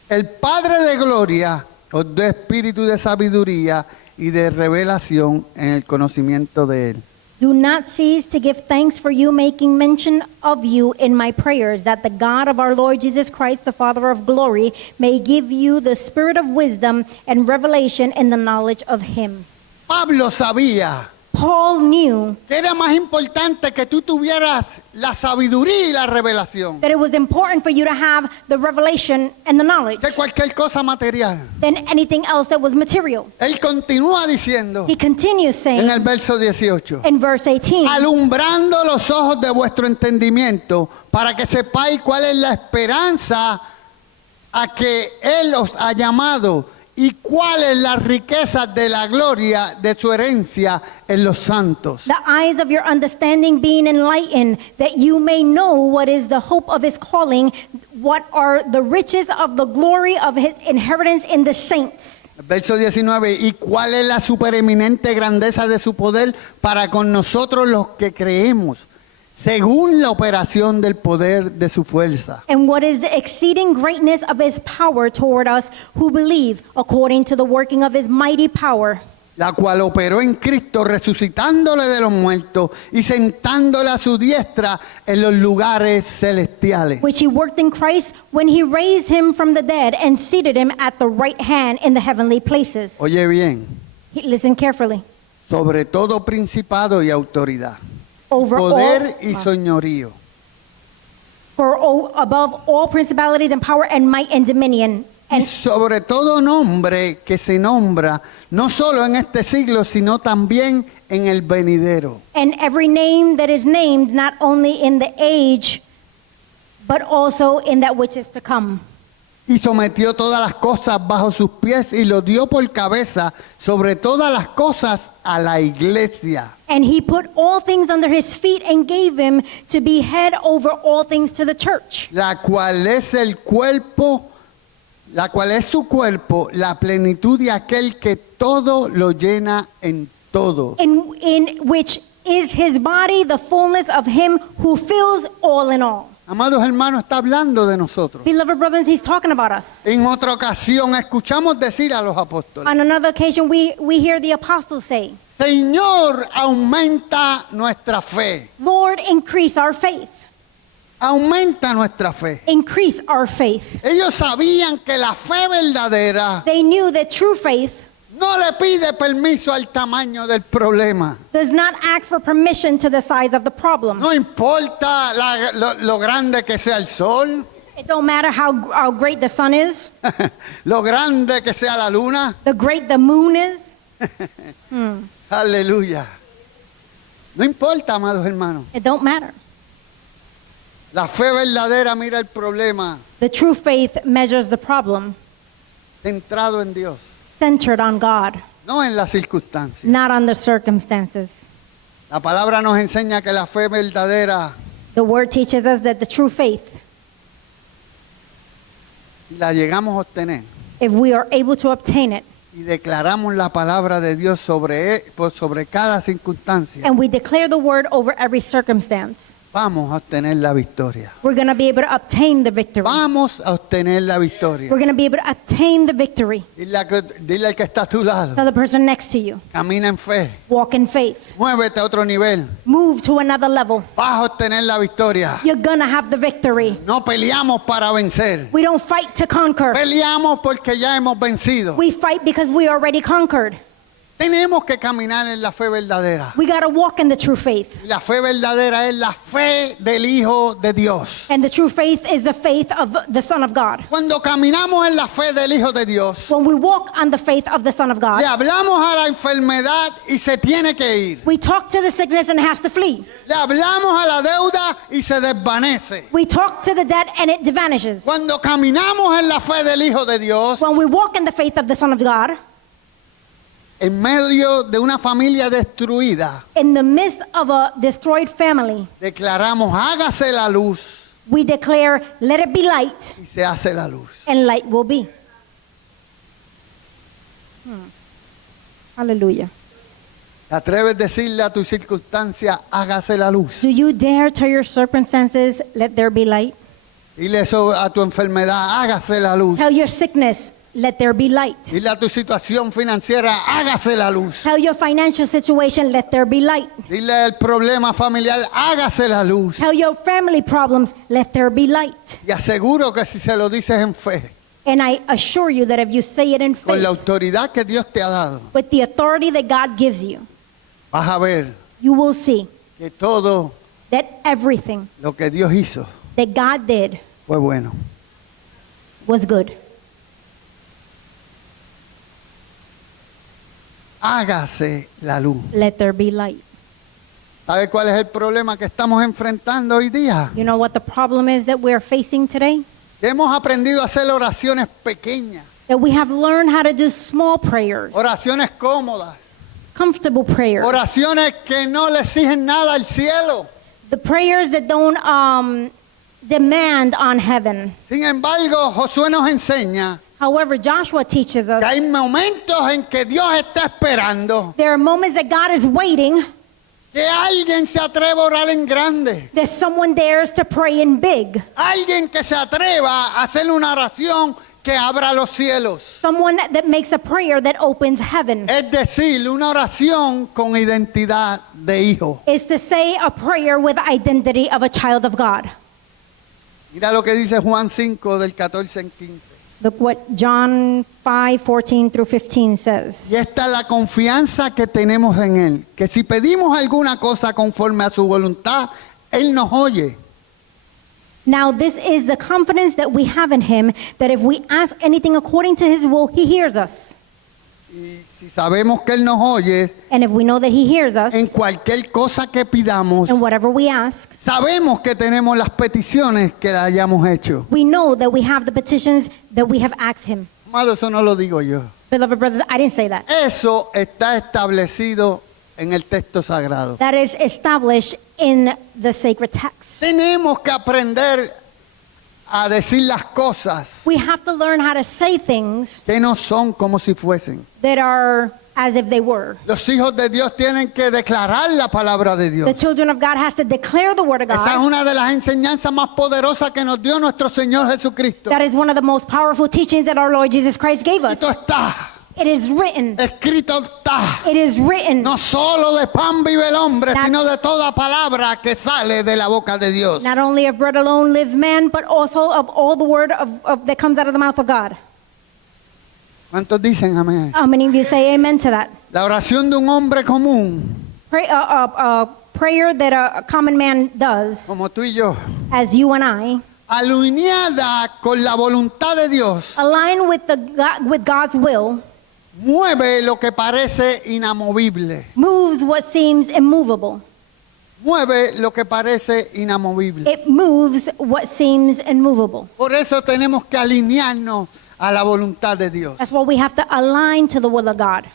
el Padre de gloria, os dé espíritu de sabiduría y de revelación en el conocimiento de Él. Do not cease to give thanks for you, making mention of you in my prayers, that the God of our Lord Jesus Christ, the Father of glory, may give you the spirit of wisdom and revelation in the knowledge of him. Pablo sabía Paul knew que era más importante que tú tuvieras la sabiduría y la revelación that it was important for you to have the revelation and the knowledge que cualquier cosa material. than anything else that was material. Él continúa diciendo He continues en saying el verso 18, in verse 18, alumbrando los ojos de vuestro entendimiento para que sepáis cuál es la esperanza a que Él os ha llamado y cuál es la riqueza de la gloria de su herencia en los santos. the eyes of your understanding being enlightened, that you may know what is the hope of his calling, what are the riches of the glory of his inheritance in the saints. Verso 19, y cuál es la supereminente grandeza de su poder para con nosotros los que creemos, según la operación del poder de su fuerza. And what is the exceeding greatness of his power toward us who believe, according to the working of his mighty power, La cual operó en Cristo, resucitándole de los muertos y sentándole a su diestra en los lugares celestiales. which he worked in Christ when he raised him from the dead and seated him at the right hand in the heavenly places. Oye bien, Listen carefully. sobre todo principado y autoridad, Over poder all, y señorío, above all principalities and power and might and dominion, y and sobre todo nombre que se nombra, no solo en este siglo, sino también en el venidero. and every name that is named, not only in the age, but also in that which is to come. Y sometió todas las cosas bajo sus pies y lo dio por cabeza sobre todas las cosas a la iglesia, And he put all things under his feet and gave him to be head over all things to the church, la cual es el cuerpo, la cual es su cuerpo, la plenitud de aquel que todo lo llena en todo. in which is his body, the fullness of him who fills all in all. Amados hermanos, está hablando de nosotros. Beloved brothers, he's talking about us. En otra ocasión escuchamos decir a los apóstoles, On another occasion, we hear the apostles say, Señor, aumenta nuestra fe, Lord, increase our faith. aumenta nuestra fe. Increase our faith. Ellos sabían que la fe verdadera They knew that true faith no le pide permiso al tamaño del problema. does not ask for permission to the size of the problem. No importa lo grande que sea el sol, It don't matter how great the sun is, lo grande que sea la luna. the great the moon is. Aleluya. No importa, amados hermanos. It don't matter. La fe verdadera mira el problema The true faith measures the problem centrado en Dios, centered on God, no en las circunstancias. not on the circumstances. La palabra nos enseña que la fe verdadera The word teaches us that the true faith, la llegamos a obtener if we are able to obtain it, y declaramos la palabra de Dios sobre cada circunstancia, and we declare the word over every circumstance, vamos a obtener la victoria. we're going to be able to obtain the victory. Vamos a obtener la victoria. We're going to be able to obtain the victory. Dile al que está a tu lado, Tell the person next to you, camina en fe, walk in faith. muévete a otro nivel, Move to another level. vas a obtener la victoria. You're going to have the victory. No peleamos para vencer, We don't fight to conquer. peleamos porque ya hemos vencido. We fight because we already conquered. Tenemos que caminar en la fe verdadera. We got to walk in the true faith. La fe verdadera es la fe del Hijo de Dios. And the true faith is the faith of the Son of God. Cuando caminamos en la fe del Hijo de Dios, When we walk on the faith of the Son of le God, hablamos a la enfermedad y se tiene que ir. we talk to the sickness and it has to flee. Le hablamos a la deuda y se desvanece. We talk to the dead and it vanishes. Cuando caminamos en la fe del Hijo de Dios, When we walk in the faith of the Son of God, en medio de una familia destruida, in the midst of a destroyed family, declaramos, hágase la luz, we declare, let it be light, y se hace la luz. and light will be. Hallelujah. ¿Te atreves a decirle a tu circunstancia, hágase la luz? Do you dare tell your circumstances, let there be light? Dile eso a tu enfermedad, hágase la luz. Tell your sickness, let there be light. Dile a tu situación financiera, hágase la luz. Tell your financial situation, let there be light. Dile al problema familiar, hágase la luz. Tell your family problems, let there be light. Y aseguro que si se lo dices en fe, And I assure you that if you say it in con la faith, autoridad que Dios te ha dado, with the authority that God gives you, vas a ver you will see que todo that everything lo que Dios hizo that God did fue bueno. was good. Hágase la luz. Let there be light. ¿Sabe cuál es el problema que estamos enfrentando hoy día? You know what the problem is that we're facing today? Que hemos aprendido a hacer oraciones pequeñas, That we have learned how to do small prayers, oraciones cómodas, comfortable prayers, oraciones que no le exigen nada al cielo. the prayers that don't demand on heaven. Sin embargo, Josué nos enseña However, Joshua teaches que hay us momentos en que Dios está esperando there are moments that God is waiting que alguien se atreva a orar en grande. that someone dares to pray in big. Alguien que se atreva a hacer una oración que abra los cielos. Someone that makes a prayer that opens heaven. Es decir, una oración con identidad de hijo. Is to say a prayer with identity of a child of God. Mira lo que dice Juan 5 del 14 en 15. Look what John 5:14 through 15 says. Y esta es la confianza que tenemos en Él, que si pedimos alguna cosa conforme a su voluntad, Él nos oye. Now this is the confidence that we have in him, that if we ask anything according to his will, he hears us. Y si sabemos que Él nos oye, And if we know that he hears us, en cualquier cosa que pidamos, and whatever we ask, sabemos que tenemos las peticiones que le hayamos hecho. we know that we have the petitions that we have asked him. Amado, eso no lo digo yo. Beloved brothers, I didn't say that. Eso está establecido en el texto sagrado. That is established in the sacred text. Tenemos que aprender a decir las cosas We have to learn how to say things que no son como si fuesen. that are as if they were. Los hijos de Dios tienen que declarar la palabra de The Dios. children of God has to declare the word of Esa es God. una de las enseñanzas más poderosas que nos dio nuestro Señor Jesucristo. That is one of the most powerful teachings that our Lord Jesus Christ gave us. Esto está, It is written. escrito está. It is written. No solo de pan vive el hombre, That- sino de toda palabra que sale de la boca de Dios. Not only of bread alone live man, but also of all the word that comes out of the mouth of God. ¿Cuántos dicen amén? How many of you say amen to that? La oración de un hombre común, Prayer that a common man does, como tú y yo, as you and I, alineada con la voluntad de Dios, align with with God's will, mueve lo que parece inamovible. moves what seems immovable. Mueve lo que parece inamovible. It moves what seems immovable. Por eso tenemos que alinearnos a la voluntad de Dios. That's why we have to align to the will of God.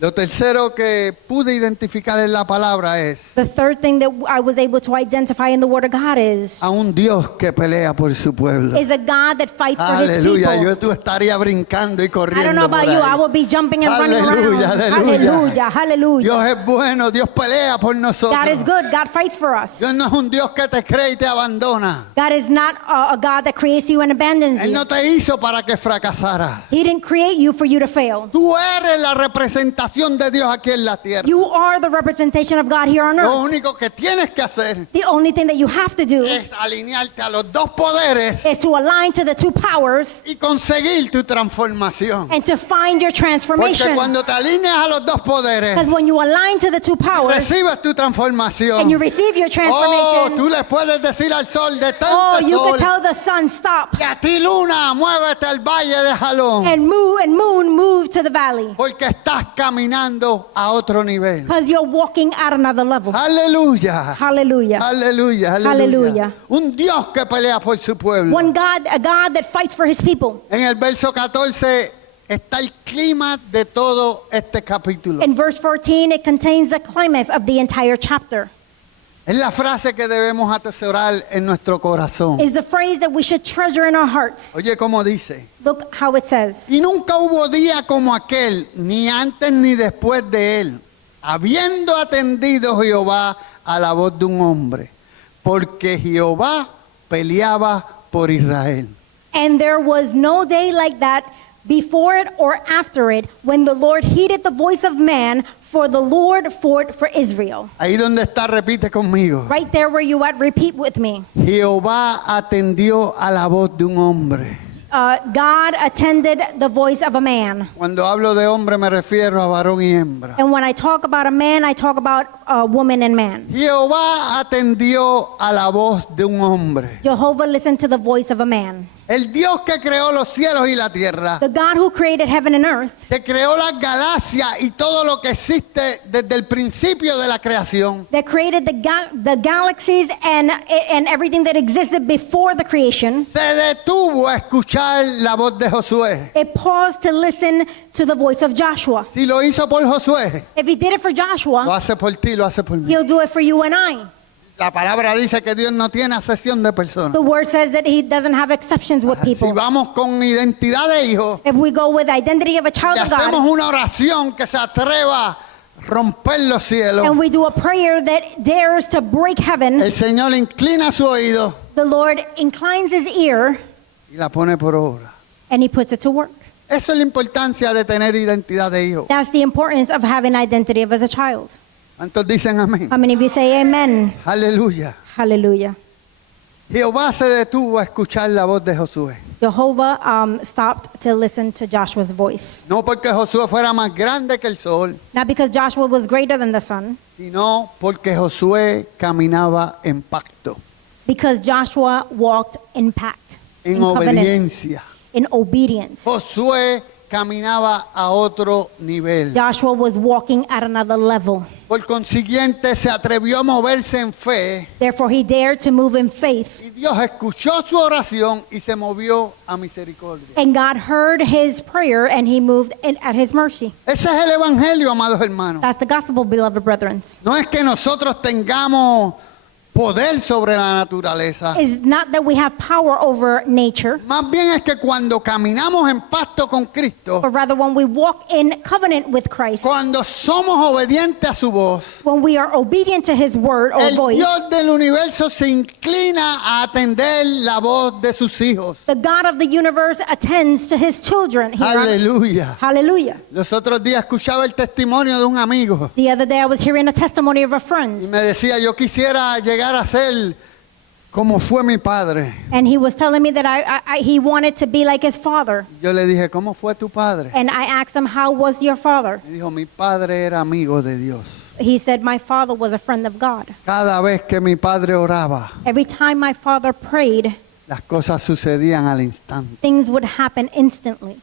Lo tercero que pude identificar en la palabra es The third thing that I was able to identify in the word of God is a un Dios que pelea por su pueblo. a God that fights for his Aleluya, people. yo tú estaría brincando y I don't know corriendo por about you, I ahí. will be jumping and running Aleluya, around. aleluya. Hallelujah, hallelujah. Dios es bueno, Dios pelea por nosotros. God is good, God fights for us. Dios no es un Dios que te cree y te abandona. God is not a God that creates you and abandons Él you. no te hizo para que fracasaras. He didn't create you for you to fail. Tú eres la representación de Dios aquí en la tierra. You are the representation of God here on Lo earth. único que tienes que hacer The only thing that you have to do es alinearte a los dos poderes is to align to the two powers y conseguir tu transformación. and to find your Porque transformation. cuando te alineas a los dos poderes, Because when you align to the two powers recibes tu and transformación. you receive your Oh, transformation, tú le puedes decir al sol, detente oh, you sol, could tell the sun, stop, y a ti luna, muévete al valle de Jalón, and moon, move to the valley. porque estás caminando a otro nivel. Because you're walking at another level. Aleluya. Hallelujah. Aleluya, aleluya. Aleluya. Un Dios que pelea por su pueblo. One God, a God that fights for his people. En el verso 14 está el clima de todo este capítulo. In verse 14, it contains the climax of the entire chapter. Es la frase que debemos atesorar en nuestro corazón. Is the phrase that we should treasure in our hearts. Oye, ¿cómo dice? Look how it says. Y nunca hubo día como aquel, ni antes ni después de él, habiendo atendido Jehová a la voz de un hombre, porque Jehová peleaba por Israel. And there was no day like that before it or after it when the Lord heeded the voice of man, for the Lord fought for Israel. Ahí donde está, repite conmigo. Right there where you at, repeat with me. Jehová atendió a la voz de un hombre. God attended the voice of a man. Cuando hablo de hombre me refiero a varón y hembra. And when I talk about a man, I talk about a woman and man. Jehová atendió a la voz de un hombre. Jehovah listened to the voice of a man. El Dios que creó los cielos y la tierra, The God who created heaven and earth, que creó las galaxias y todo lo que existe desde el principio de la creación, that created the galaxies and everything that existed before the creation, se detuvo a escuchar la voz de Josué. it paused to listen to the voice of Joshua. Si lo hizo por Josué, If he did it for lo Joshua, hace por ti, lo hace por mí. he'll do it for you and I. La palabra dice que Dios no tiene acepción de personas. The word says that he doesn't have exceptions with Si people. vamos con identidad de hijo If we go with identity of a y child of hacemos God, una oración que se atreva a romper los cielos, and we do a prayer that dares to break heaven, el Señor inclina su oído the Lord inclines his ear y la pone por obra. and he puts it to work. Esa es la importancia de tener identidad de hijo. That's the importance of having identity of as a child. ¿Cuántos dicen amén? How many of you say amen? Aleluya. Hallelujah. Jehová se detuvo a escuchar la voz de Josué. Jehovah stopped to listen to Joshua's voice. No porque Josué fuera más grande que el sol, Not because Joshua was greater than the sun, sino porque Josué caminaba en pacto, because Joshua walked in pact, en in covenant, obediencia. in obedience. Josué caminaba a otro nivel. Joshua was walking at another level. Por consiguiente, se atrevió a moverse en fe Therefore, he dared to move in faith. y Dios escuchó su oración y se movió a misericordia. And God heard his prayer and he moved at his mercy. Ese es el evangelio, amados hermanos. That's the gospel, beloved brethren. No es que nosotros tengamos poder sobre la naturaleza. It's not that we have power over nature, Más bien es que cuando caminamos en pacto con Cristo, but rather when we walk in covenant with Christ, cuando somos obedientes a su voz, when we are obedient to his word or el voice, Dios del universo se inclina a atender la voz de sus hijos. the God of the universe attends to his children. Here on- Aleluya. Hallelujah. Los otros días escuchaba el testimonio de un amigo The other day I was hearing a testimony of a y friend, me decía, yo quisiera llegar a ser como fue mi padre. and he was telling me that he wanted to be like his father. Yo le dije, ¿cómo fue tu padre? And I asked him, how was your father? Me dijo, mi padre era amigo de Dios. He said, my father was a friend of God. Cada vez que mi padre oraba, Every time my father prayed, las cosas sucedían al instante. things would happen instantly.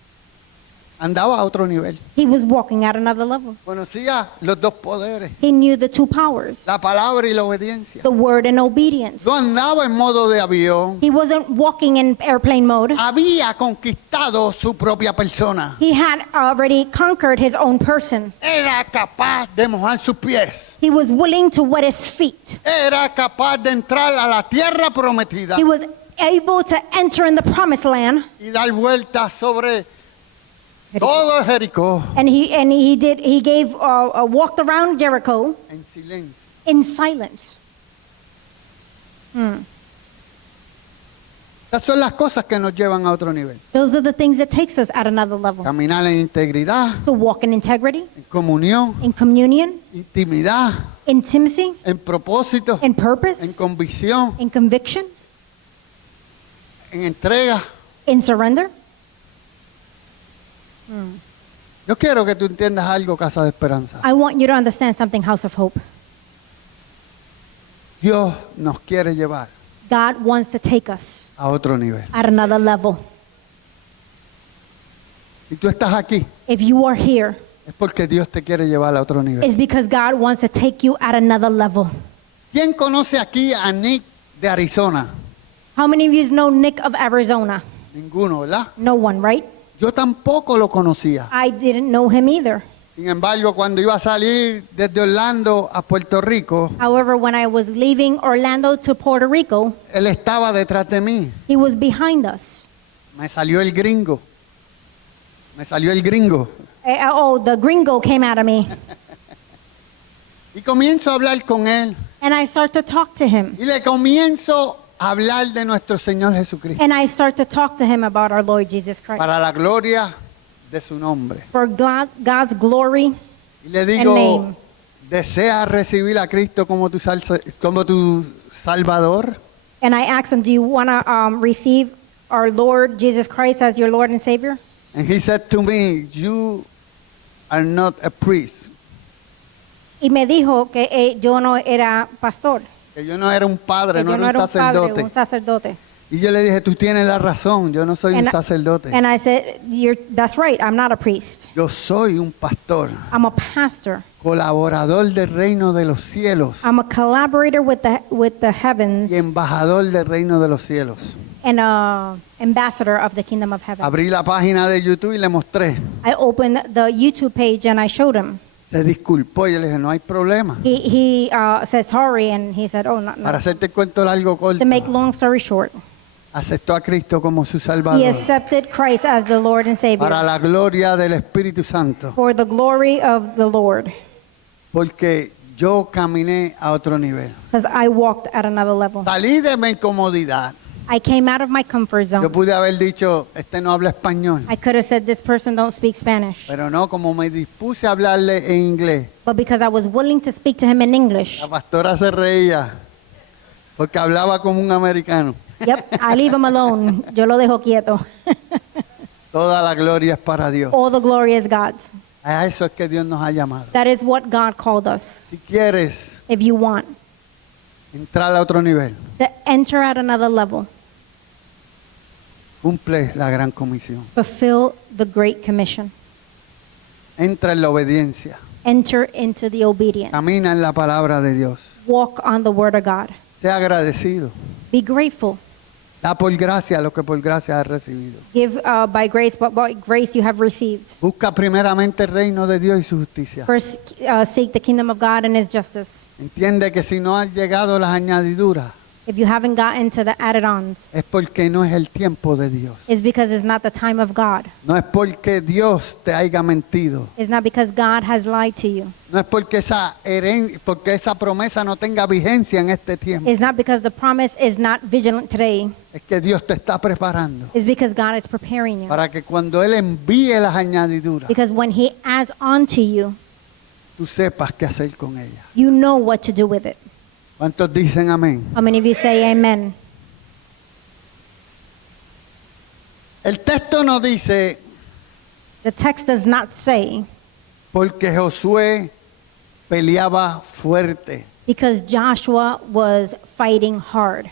Andaba a otro nivel. He was walking at another level. Conocía los dos poderes, He knew the two powers, la palabra y la obediencia. the word and obedience. No andaba en modo de avión. He wasn't walking in airplane mode. Había conquistado su propia persona. He had already conquered his own person. Era capaz de mojar sus pies. He was willing to wet his feet. Era capaz de entrar a la tierra prometida He was able to enter in the promised land, y dar vueltas sobre todo Jericó and he gave walked around Jericho en silencio. in silence. Estas son las cosas que nos llevan a otro nivel. Those are the things that takes us at another level. Caminar en integridad, To walk in integrity, en comunión, in communion, intimidad, intimacy, en propósito, in en purpose, convicción, in conviction, en entrega. in surrender. Yo quiero que tú entiendas algo, Casa de Esperanza. I want you to understand something, House of Hope. Dios nos quiere llevar God wants to take us a otro nivel. at another level. Si tú estás aquí, If you are here, es porque Dios te quiere llevar a otro nivel. it's because God wants to take you at another level. ¿Quién conoce aquí a Nick de Arizona? How many of you know Nick of Arizona? Ninguno, ¿verdad? No one, right? Yo tampoco lo conocía. I didn't know him either. Sin embargo, cuando iba a salir desde Orlando a Puerto Rico, However, when I was leaving Orlando to Puerto Rico, él estaba detrás de mí. he was behind us. Me salió el gringo. Me salió el gringo. The gringo came out of me. Y comienzo a hablar con él. And I start to talk to him. Y le comienzo hablar de nuestro Señor Jesucristo And I start to talk to him about our Lord Jesus Christ. para la gloria de su nombre. For God's glory. Y le digo, name. ¿deseas recibir a Cristo como tu Salvador? And I asked him, do you want to receive our Lord Jesus Christ as your Lord and Savior? And he said to me, you are not a priest. Y me dijo que yo no era pastor, Que yo no era un padre, que no yo no era un era un padre, sacerdote. un sacerdote. Y yo le dije, tú tienes la razón, yo no soy un sacerdote. And I said, that's right, I'm not a priest. Yo soy un pastor, I'm a pastor. colaborador del reino de los cielos I'm a collaborator with the heavens y embajador del reino de los cielos. and ambassador of the kingdom of heaven. Abrí la página de YouTube y le mostré. I opened the YouTube page and I showed him. Se disculpó y yo le dije, no hay problema. He said sorry and he said, oh, no. Para hacerte el cuento largo corto, To make long story short, aceptó a Cristo como su he Salvador. accepted Christ as the Lord and Para Savior la gloria del Espíritu Santo. for the glory of the Lord, Porque yo caminé a otro nivel. because I walked at another level. Salí de mi incomodidad. I came out of my comfort Yo zone. pude haber dicho, este no habla español. I could have said, this person don't speak Spanish. Pero no, como me dispuse a hablarle en inglés, But because I was willing to speak to him in English, la pastora se reía porque hablaba como un americano. yep, I leave him alone. Yo lo dejo quieto. Toda la gloria es para Dios. All the glory is God's. A eso es que Dios nos ha llamado. That is what God called us. Si quieres If you want entrar a otro nivel, to enter at another level, cumple la gran comisión. fulfill the Great Commission. Entra en la obediencia. Enter into the obedience. Camina en la palabra de Dios. Walk on the word of God. Sea agradecido. Be grateful. Da por gracia lo que por gracia has recibido. Give by grace what by grace you have received. Busca primeramente el reino de Dios y su justicia. First, seek the kingdom of God and His justice. Entiende que si no han llegado las añadiduras, If you haven't gotten to the added-ons, es porque no es el tiempo de Dios. it's because it's not the time of God. No es porque Dios te haya mentido. It's not because God has lied to you. No es porque esa promesa no tenga vigencia en este tiempo. It's not because the promise is not vigilant today. Es que Dios te está preparando It's because God is preparing you. para que cuando Él envíe las añadiduras, Because when He adds on to you, tú sepas qué hacer con ellas. you know what to do with it. ¿Cuántos dicen amén? How many of you say amen? El texto nos dice, The text does not say, porque Josué peleaba fuerte. because Joshua was fighting hard.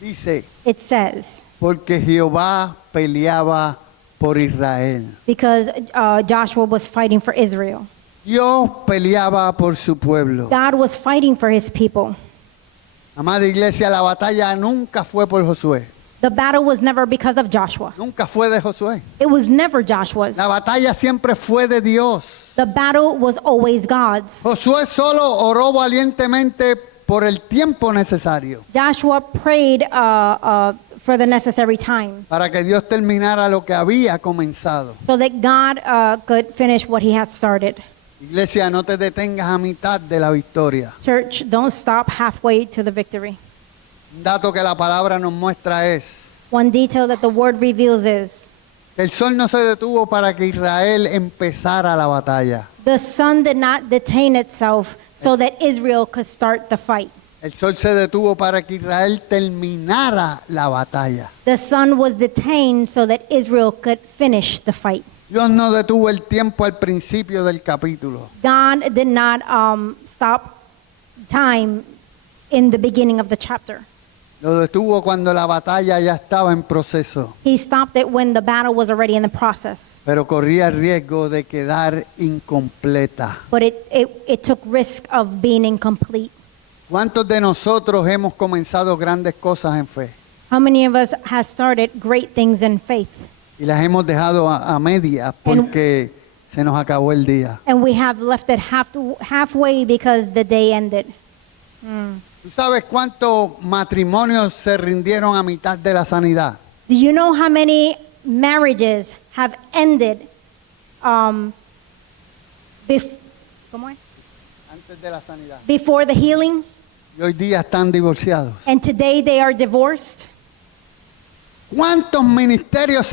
Dice, It says, porque Jehová peleaba por Israel. because Joshua was fighting for Israel. Dios peleaba por su pueblo. God was fighting for His people. Amada iglesia, la batalla nunca fue por Josué. The battle was never because of Joshua. Nunca fue de Josué. It was never Joshua's. La batalla siempre fue de Dios. The battle was always God's. Josué solo oró valientemente por el tiempo necesario Joshua prayed for the necessary time para que Dios terminara lo que había comenzado. so that God could finish what He had started. Iglesia, no te detengas a mitad de la victoria. Church, don't stop halfway to the victory. Un dato que la palabra nos muestra es One detail that the word reveals is que el sol no se detuvo para que Israel empezara la batalla. the sun did not detain itself so that Israel could start the fight. El sol se detuvo para que Israel terminara la batalla. The sun was detained so that Israel could finish the fight. Dios no detuvo el tiempo al principio del capítulo. God did not stop time in the beginning of the chapter. Lo detuvo cuando la batalla ya estaba en proceso, He stopped it when the battle was already in the process. pero corría el riesgo de quedar incompleta. But it took risk of being incomplete. ¿Cuántos de nosotros hemos comenzado grandes cosas en fe How many of us has started great things in faith? y las hemos dejado a medias porque se nos acabó el día? And we have left it halfway because the day ended. ¿Tú sabes cuántos matrimonios se rindieron a mitad de la sanidad? Do you know how many marriages have ended ¿cómo es? Antes de la sanidad. Before the healing? y hoy día están divorciados. and today they are divorced. ¿Cuántos ministerios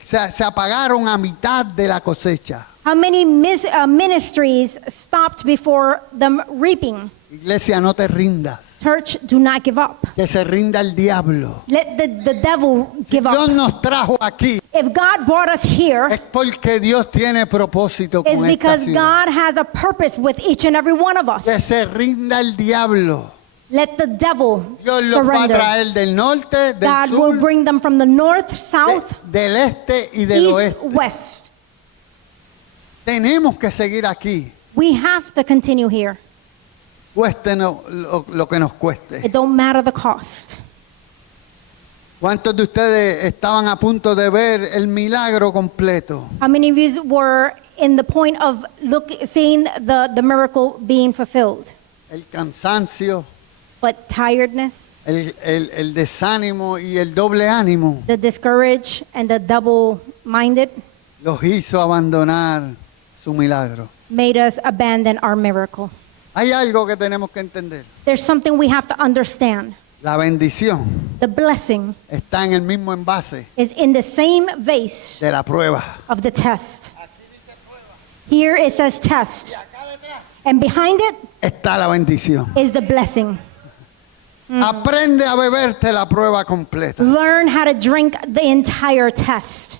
se apagaron a mitad de la cosecha? How many ministries stopped before them reaping? Iglesia, no te rindas. Church, do not give up. Que se rinda el diablo. Let the devil give Dios up. nos trajo aquí. If God brought us here, Es porque Dios tiene propósito it's con esta because ciudad. God has a purpose with each and every one of Que us. se rinda el diablo. Let the devil Dios los va a surrender. traer del norte, del God sur, will bring them from the north, south, del este y del east, oeste. west. Tenemos que seguir aquí, We have to continue here. cueste lo que nos cueste. It don't matter the cost. ¿Cuántos de ustedes estaban a punto de ver el milagro completo? How many of you were in the point of seeing the miracle being fulfilled? El cansancio, But tiredness, el desánimo y el doble ánimo the discouraged, and the double-minded los hizo abandonar su milagro. made us abandon our miracle. Hay algo que tenemos que entender. There's something we have to understand. La bendición The blessing está en el mismo envase is in the same vase de la prueba. of the test. Here it says test, and behind it Está la bendición. is the blessing. Aprende a beberte la prueba completa. Learn how to drink the entire test,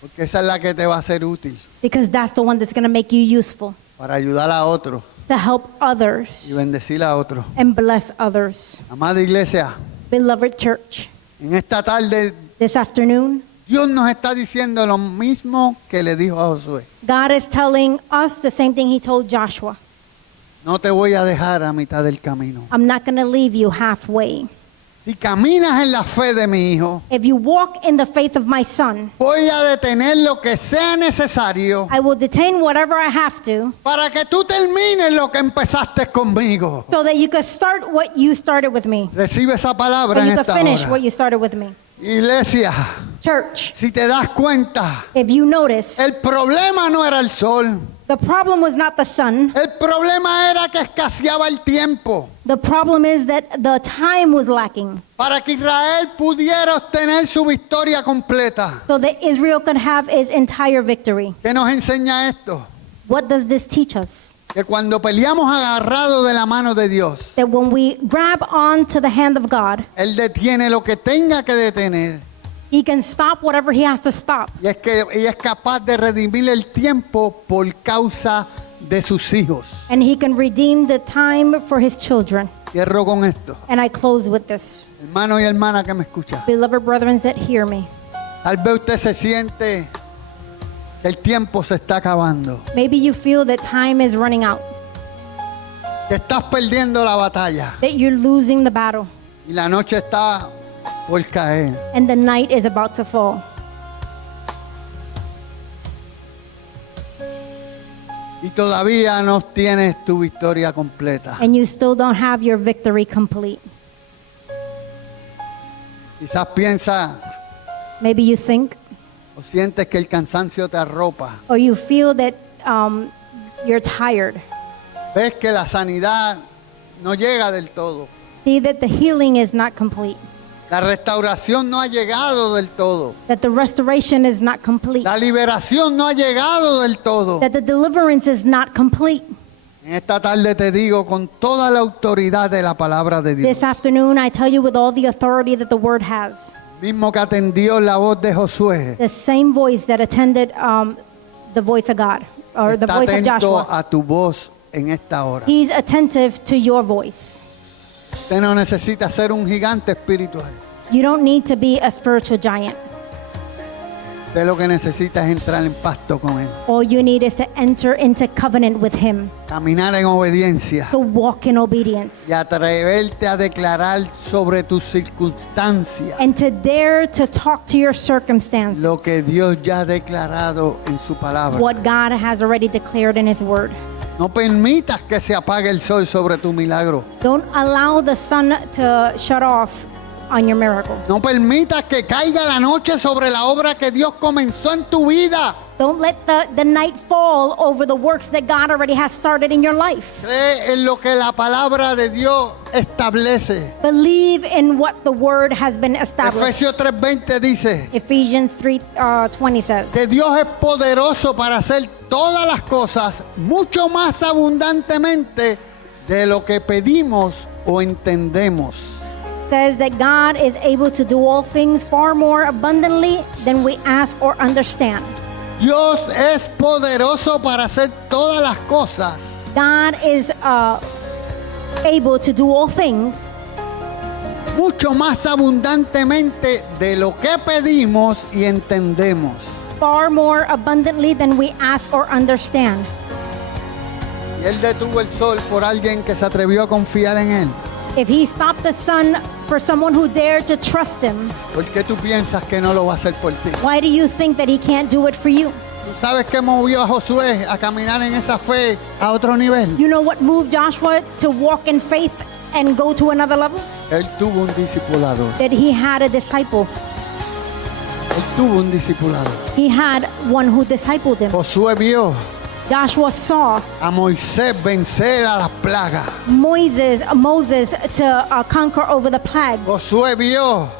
Porque esa es la que te va a ser útil because that's the one that's going to make you useful para ayudar a otros to help y others bendecir a otros. and bless others. Amada iglesia, Beloved church, en esta tarde this afternoon, Dios nos está diciendo lo mismo que le dijo a Josué. God is telling us the same thing he told Joshua. No te voy a dejar a mitad del camino. I'm not going to leave you halfway. Si caminas en la fe de mi hijo, If you walk in the faith of my son, voy a detener lo que sea necesario I will detain whatever I have to para que tú termines lo que empezaste conmigo. so that you can start what you started with me. Recibe esa palabra Or en you can esta finish hora. what you started with me. Iglesia, Church, si te das cuenta, if you notice, el problema no era el sol. the problem was not the sun. El problema era que escaseaba el tiempo The problem is that the time was lacking para que Israel pudiera obtener su victoria completa. so that Israel could have its entire victory. ¿Qué nos enseña esto? What does this teach us? Que cuando peleamos agarrados de la mano de Dios, That when we grab on to the hand of God, Él detiene lo que tenga que detener he can stop whatever he has to stop. y es capaz de redimir el tiempo por causa de sus hijos. And he can redeem the time for his children. Cierro con esto. And I close with this. Hermano y hermana que me escucha, Beloved brethren that hear me, tal vez usted se siente que el tiempo se está acabando, maybe you feel that time is running out, que estás perdiendo la batalla that you're losing the battle, y la noche está por caer. and the night is about to fall. Y todavía no tienes tu victoria completa. And you still don't have your victory complete. Quizás piensa Maybe you think o sientes que el cansancio te arropa. or you feel that you're tired. Ves que la sanidad no llega del todo. See that the healing is not complete, La restauración no ha llegado del todo. that the restoration is not complete, La liberación no ha llegado del todo. that the deliverance is not complete. En esta tarde te digo con toda la autoridad de la palabra de Dios. This afternoon, I tell you with all the authority that the word has, Mismo que atendió la voz de Josué, the same voice that attended the voice of God, or the está voice of atento Joshua. a tu voz en esta hora. He's attentive to your voice. Usted no necesita ser un gigante espiritual. You don't need to be a spiritual giant. Usted lo que necesita es entrar en pacto con Él. All you need is to enter into covenant with Him, Caminar en obediencia. to walk in obedience, Y atreverte a declarar sobre tus circunstancias and to dare to talk to your circumstance lo que Dios ya ha declarado en su palabra. what God has already declared in His word. No permitas que se apague el sol sobre tu milagro. Don't allow the sun to shut off on your miracle. No permitas que caiga la noche sobre la obra que Dios comenzó en tu vida. Don't let the night fall over the works that God already has started in your life. Cree en lo que la palabra de Dios establece. Believe in what the word has been established. Efesios 3:20 dice Ephesians 3:20 says que Dios es poderoso para hacer todas las cosas mucho más abundantemente de lo que pedimos o entendemos. says that God is able to do all things far more abundantly than we ask or understand. Dios es poderoso para hacer todas las cosas God is able to do all things mucho más abundantemente de lo que pedimos y entendemos. far more abundantly than we ask or understand. Y Él detuvo el sol por alguien que se atrevió a confiar en Él. If he stopped the sun for someone who dared to trust him, ¿Por qué tú piensas que no lo va a hacer por ti? why do you think that he can't do it for you? ¿Tú sabes qué movió a Josué a caminar en esa fe a otro nivel? You know what moved Joshua to walk in faith and go to another level? Él tuvo un discipulador. That he had a disciple. Él tuvo un discipulador. He had one who discipled him. Josué vio Joshua saw a Moisés vencer a las plagas. Moses to conquer over the plagues. Josué vio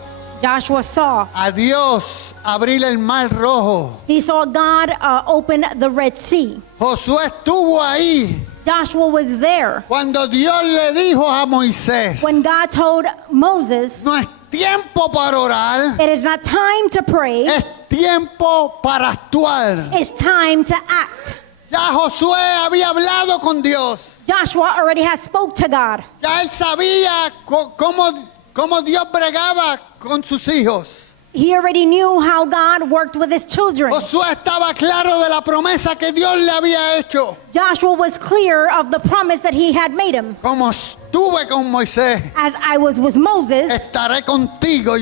Joshua saw. a Dios abrir el mar rojo. He saw God open the Red Sea. Josué estuvo ahí Joshua was there cuando Dios le dijo a Moisés, when God told Moses, no es tiempo para orar, it is not time to pray, es tiempo para actuar. it's time to act. Ya Josué había hablado con Dios. Joshua already had spoke to God. Ya él sabía cómo Dios bregaba con sus hijos. He already knew how God worked with his children. Josué estaba claro de la promesa que Dios le había hecho. Joshua was clear of the promise that he had made him. Como estuve con Moisés, As I was with Moses, estaré contigo.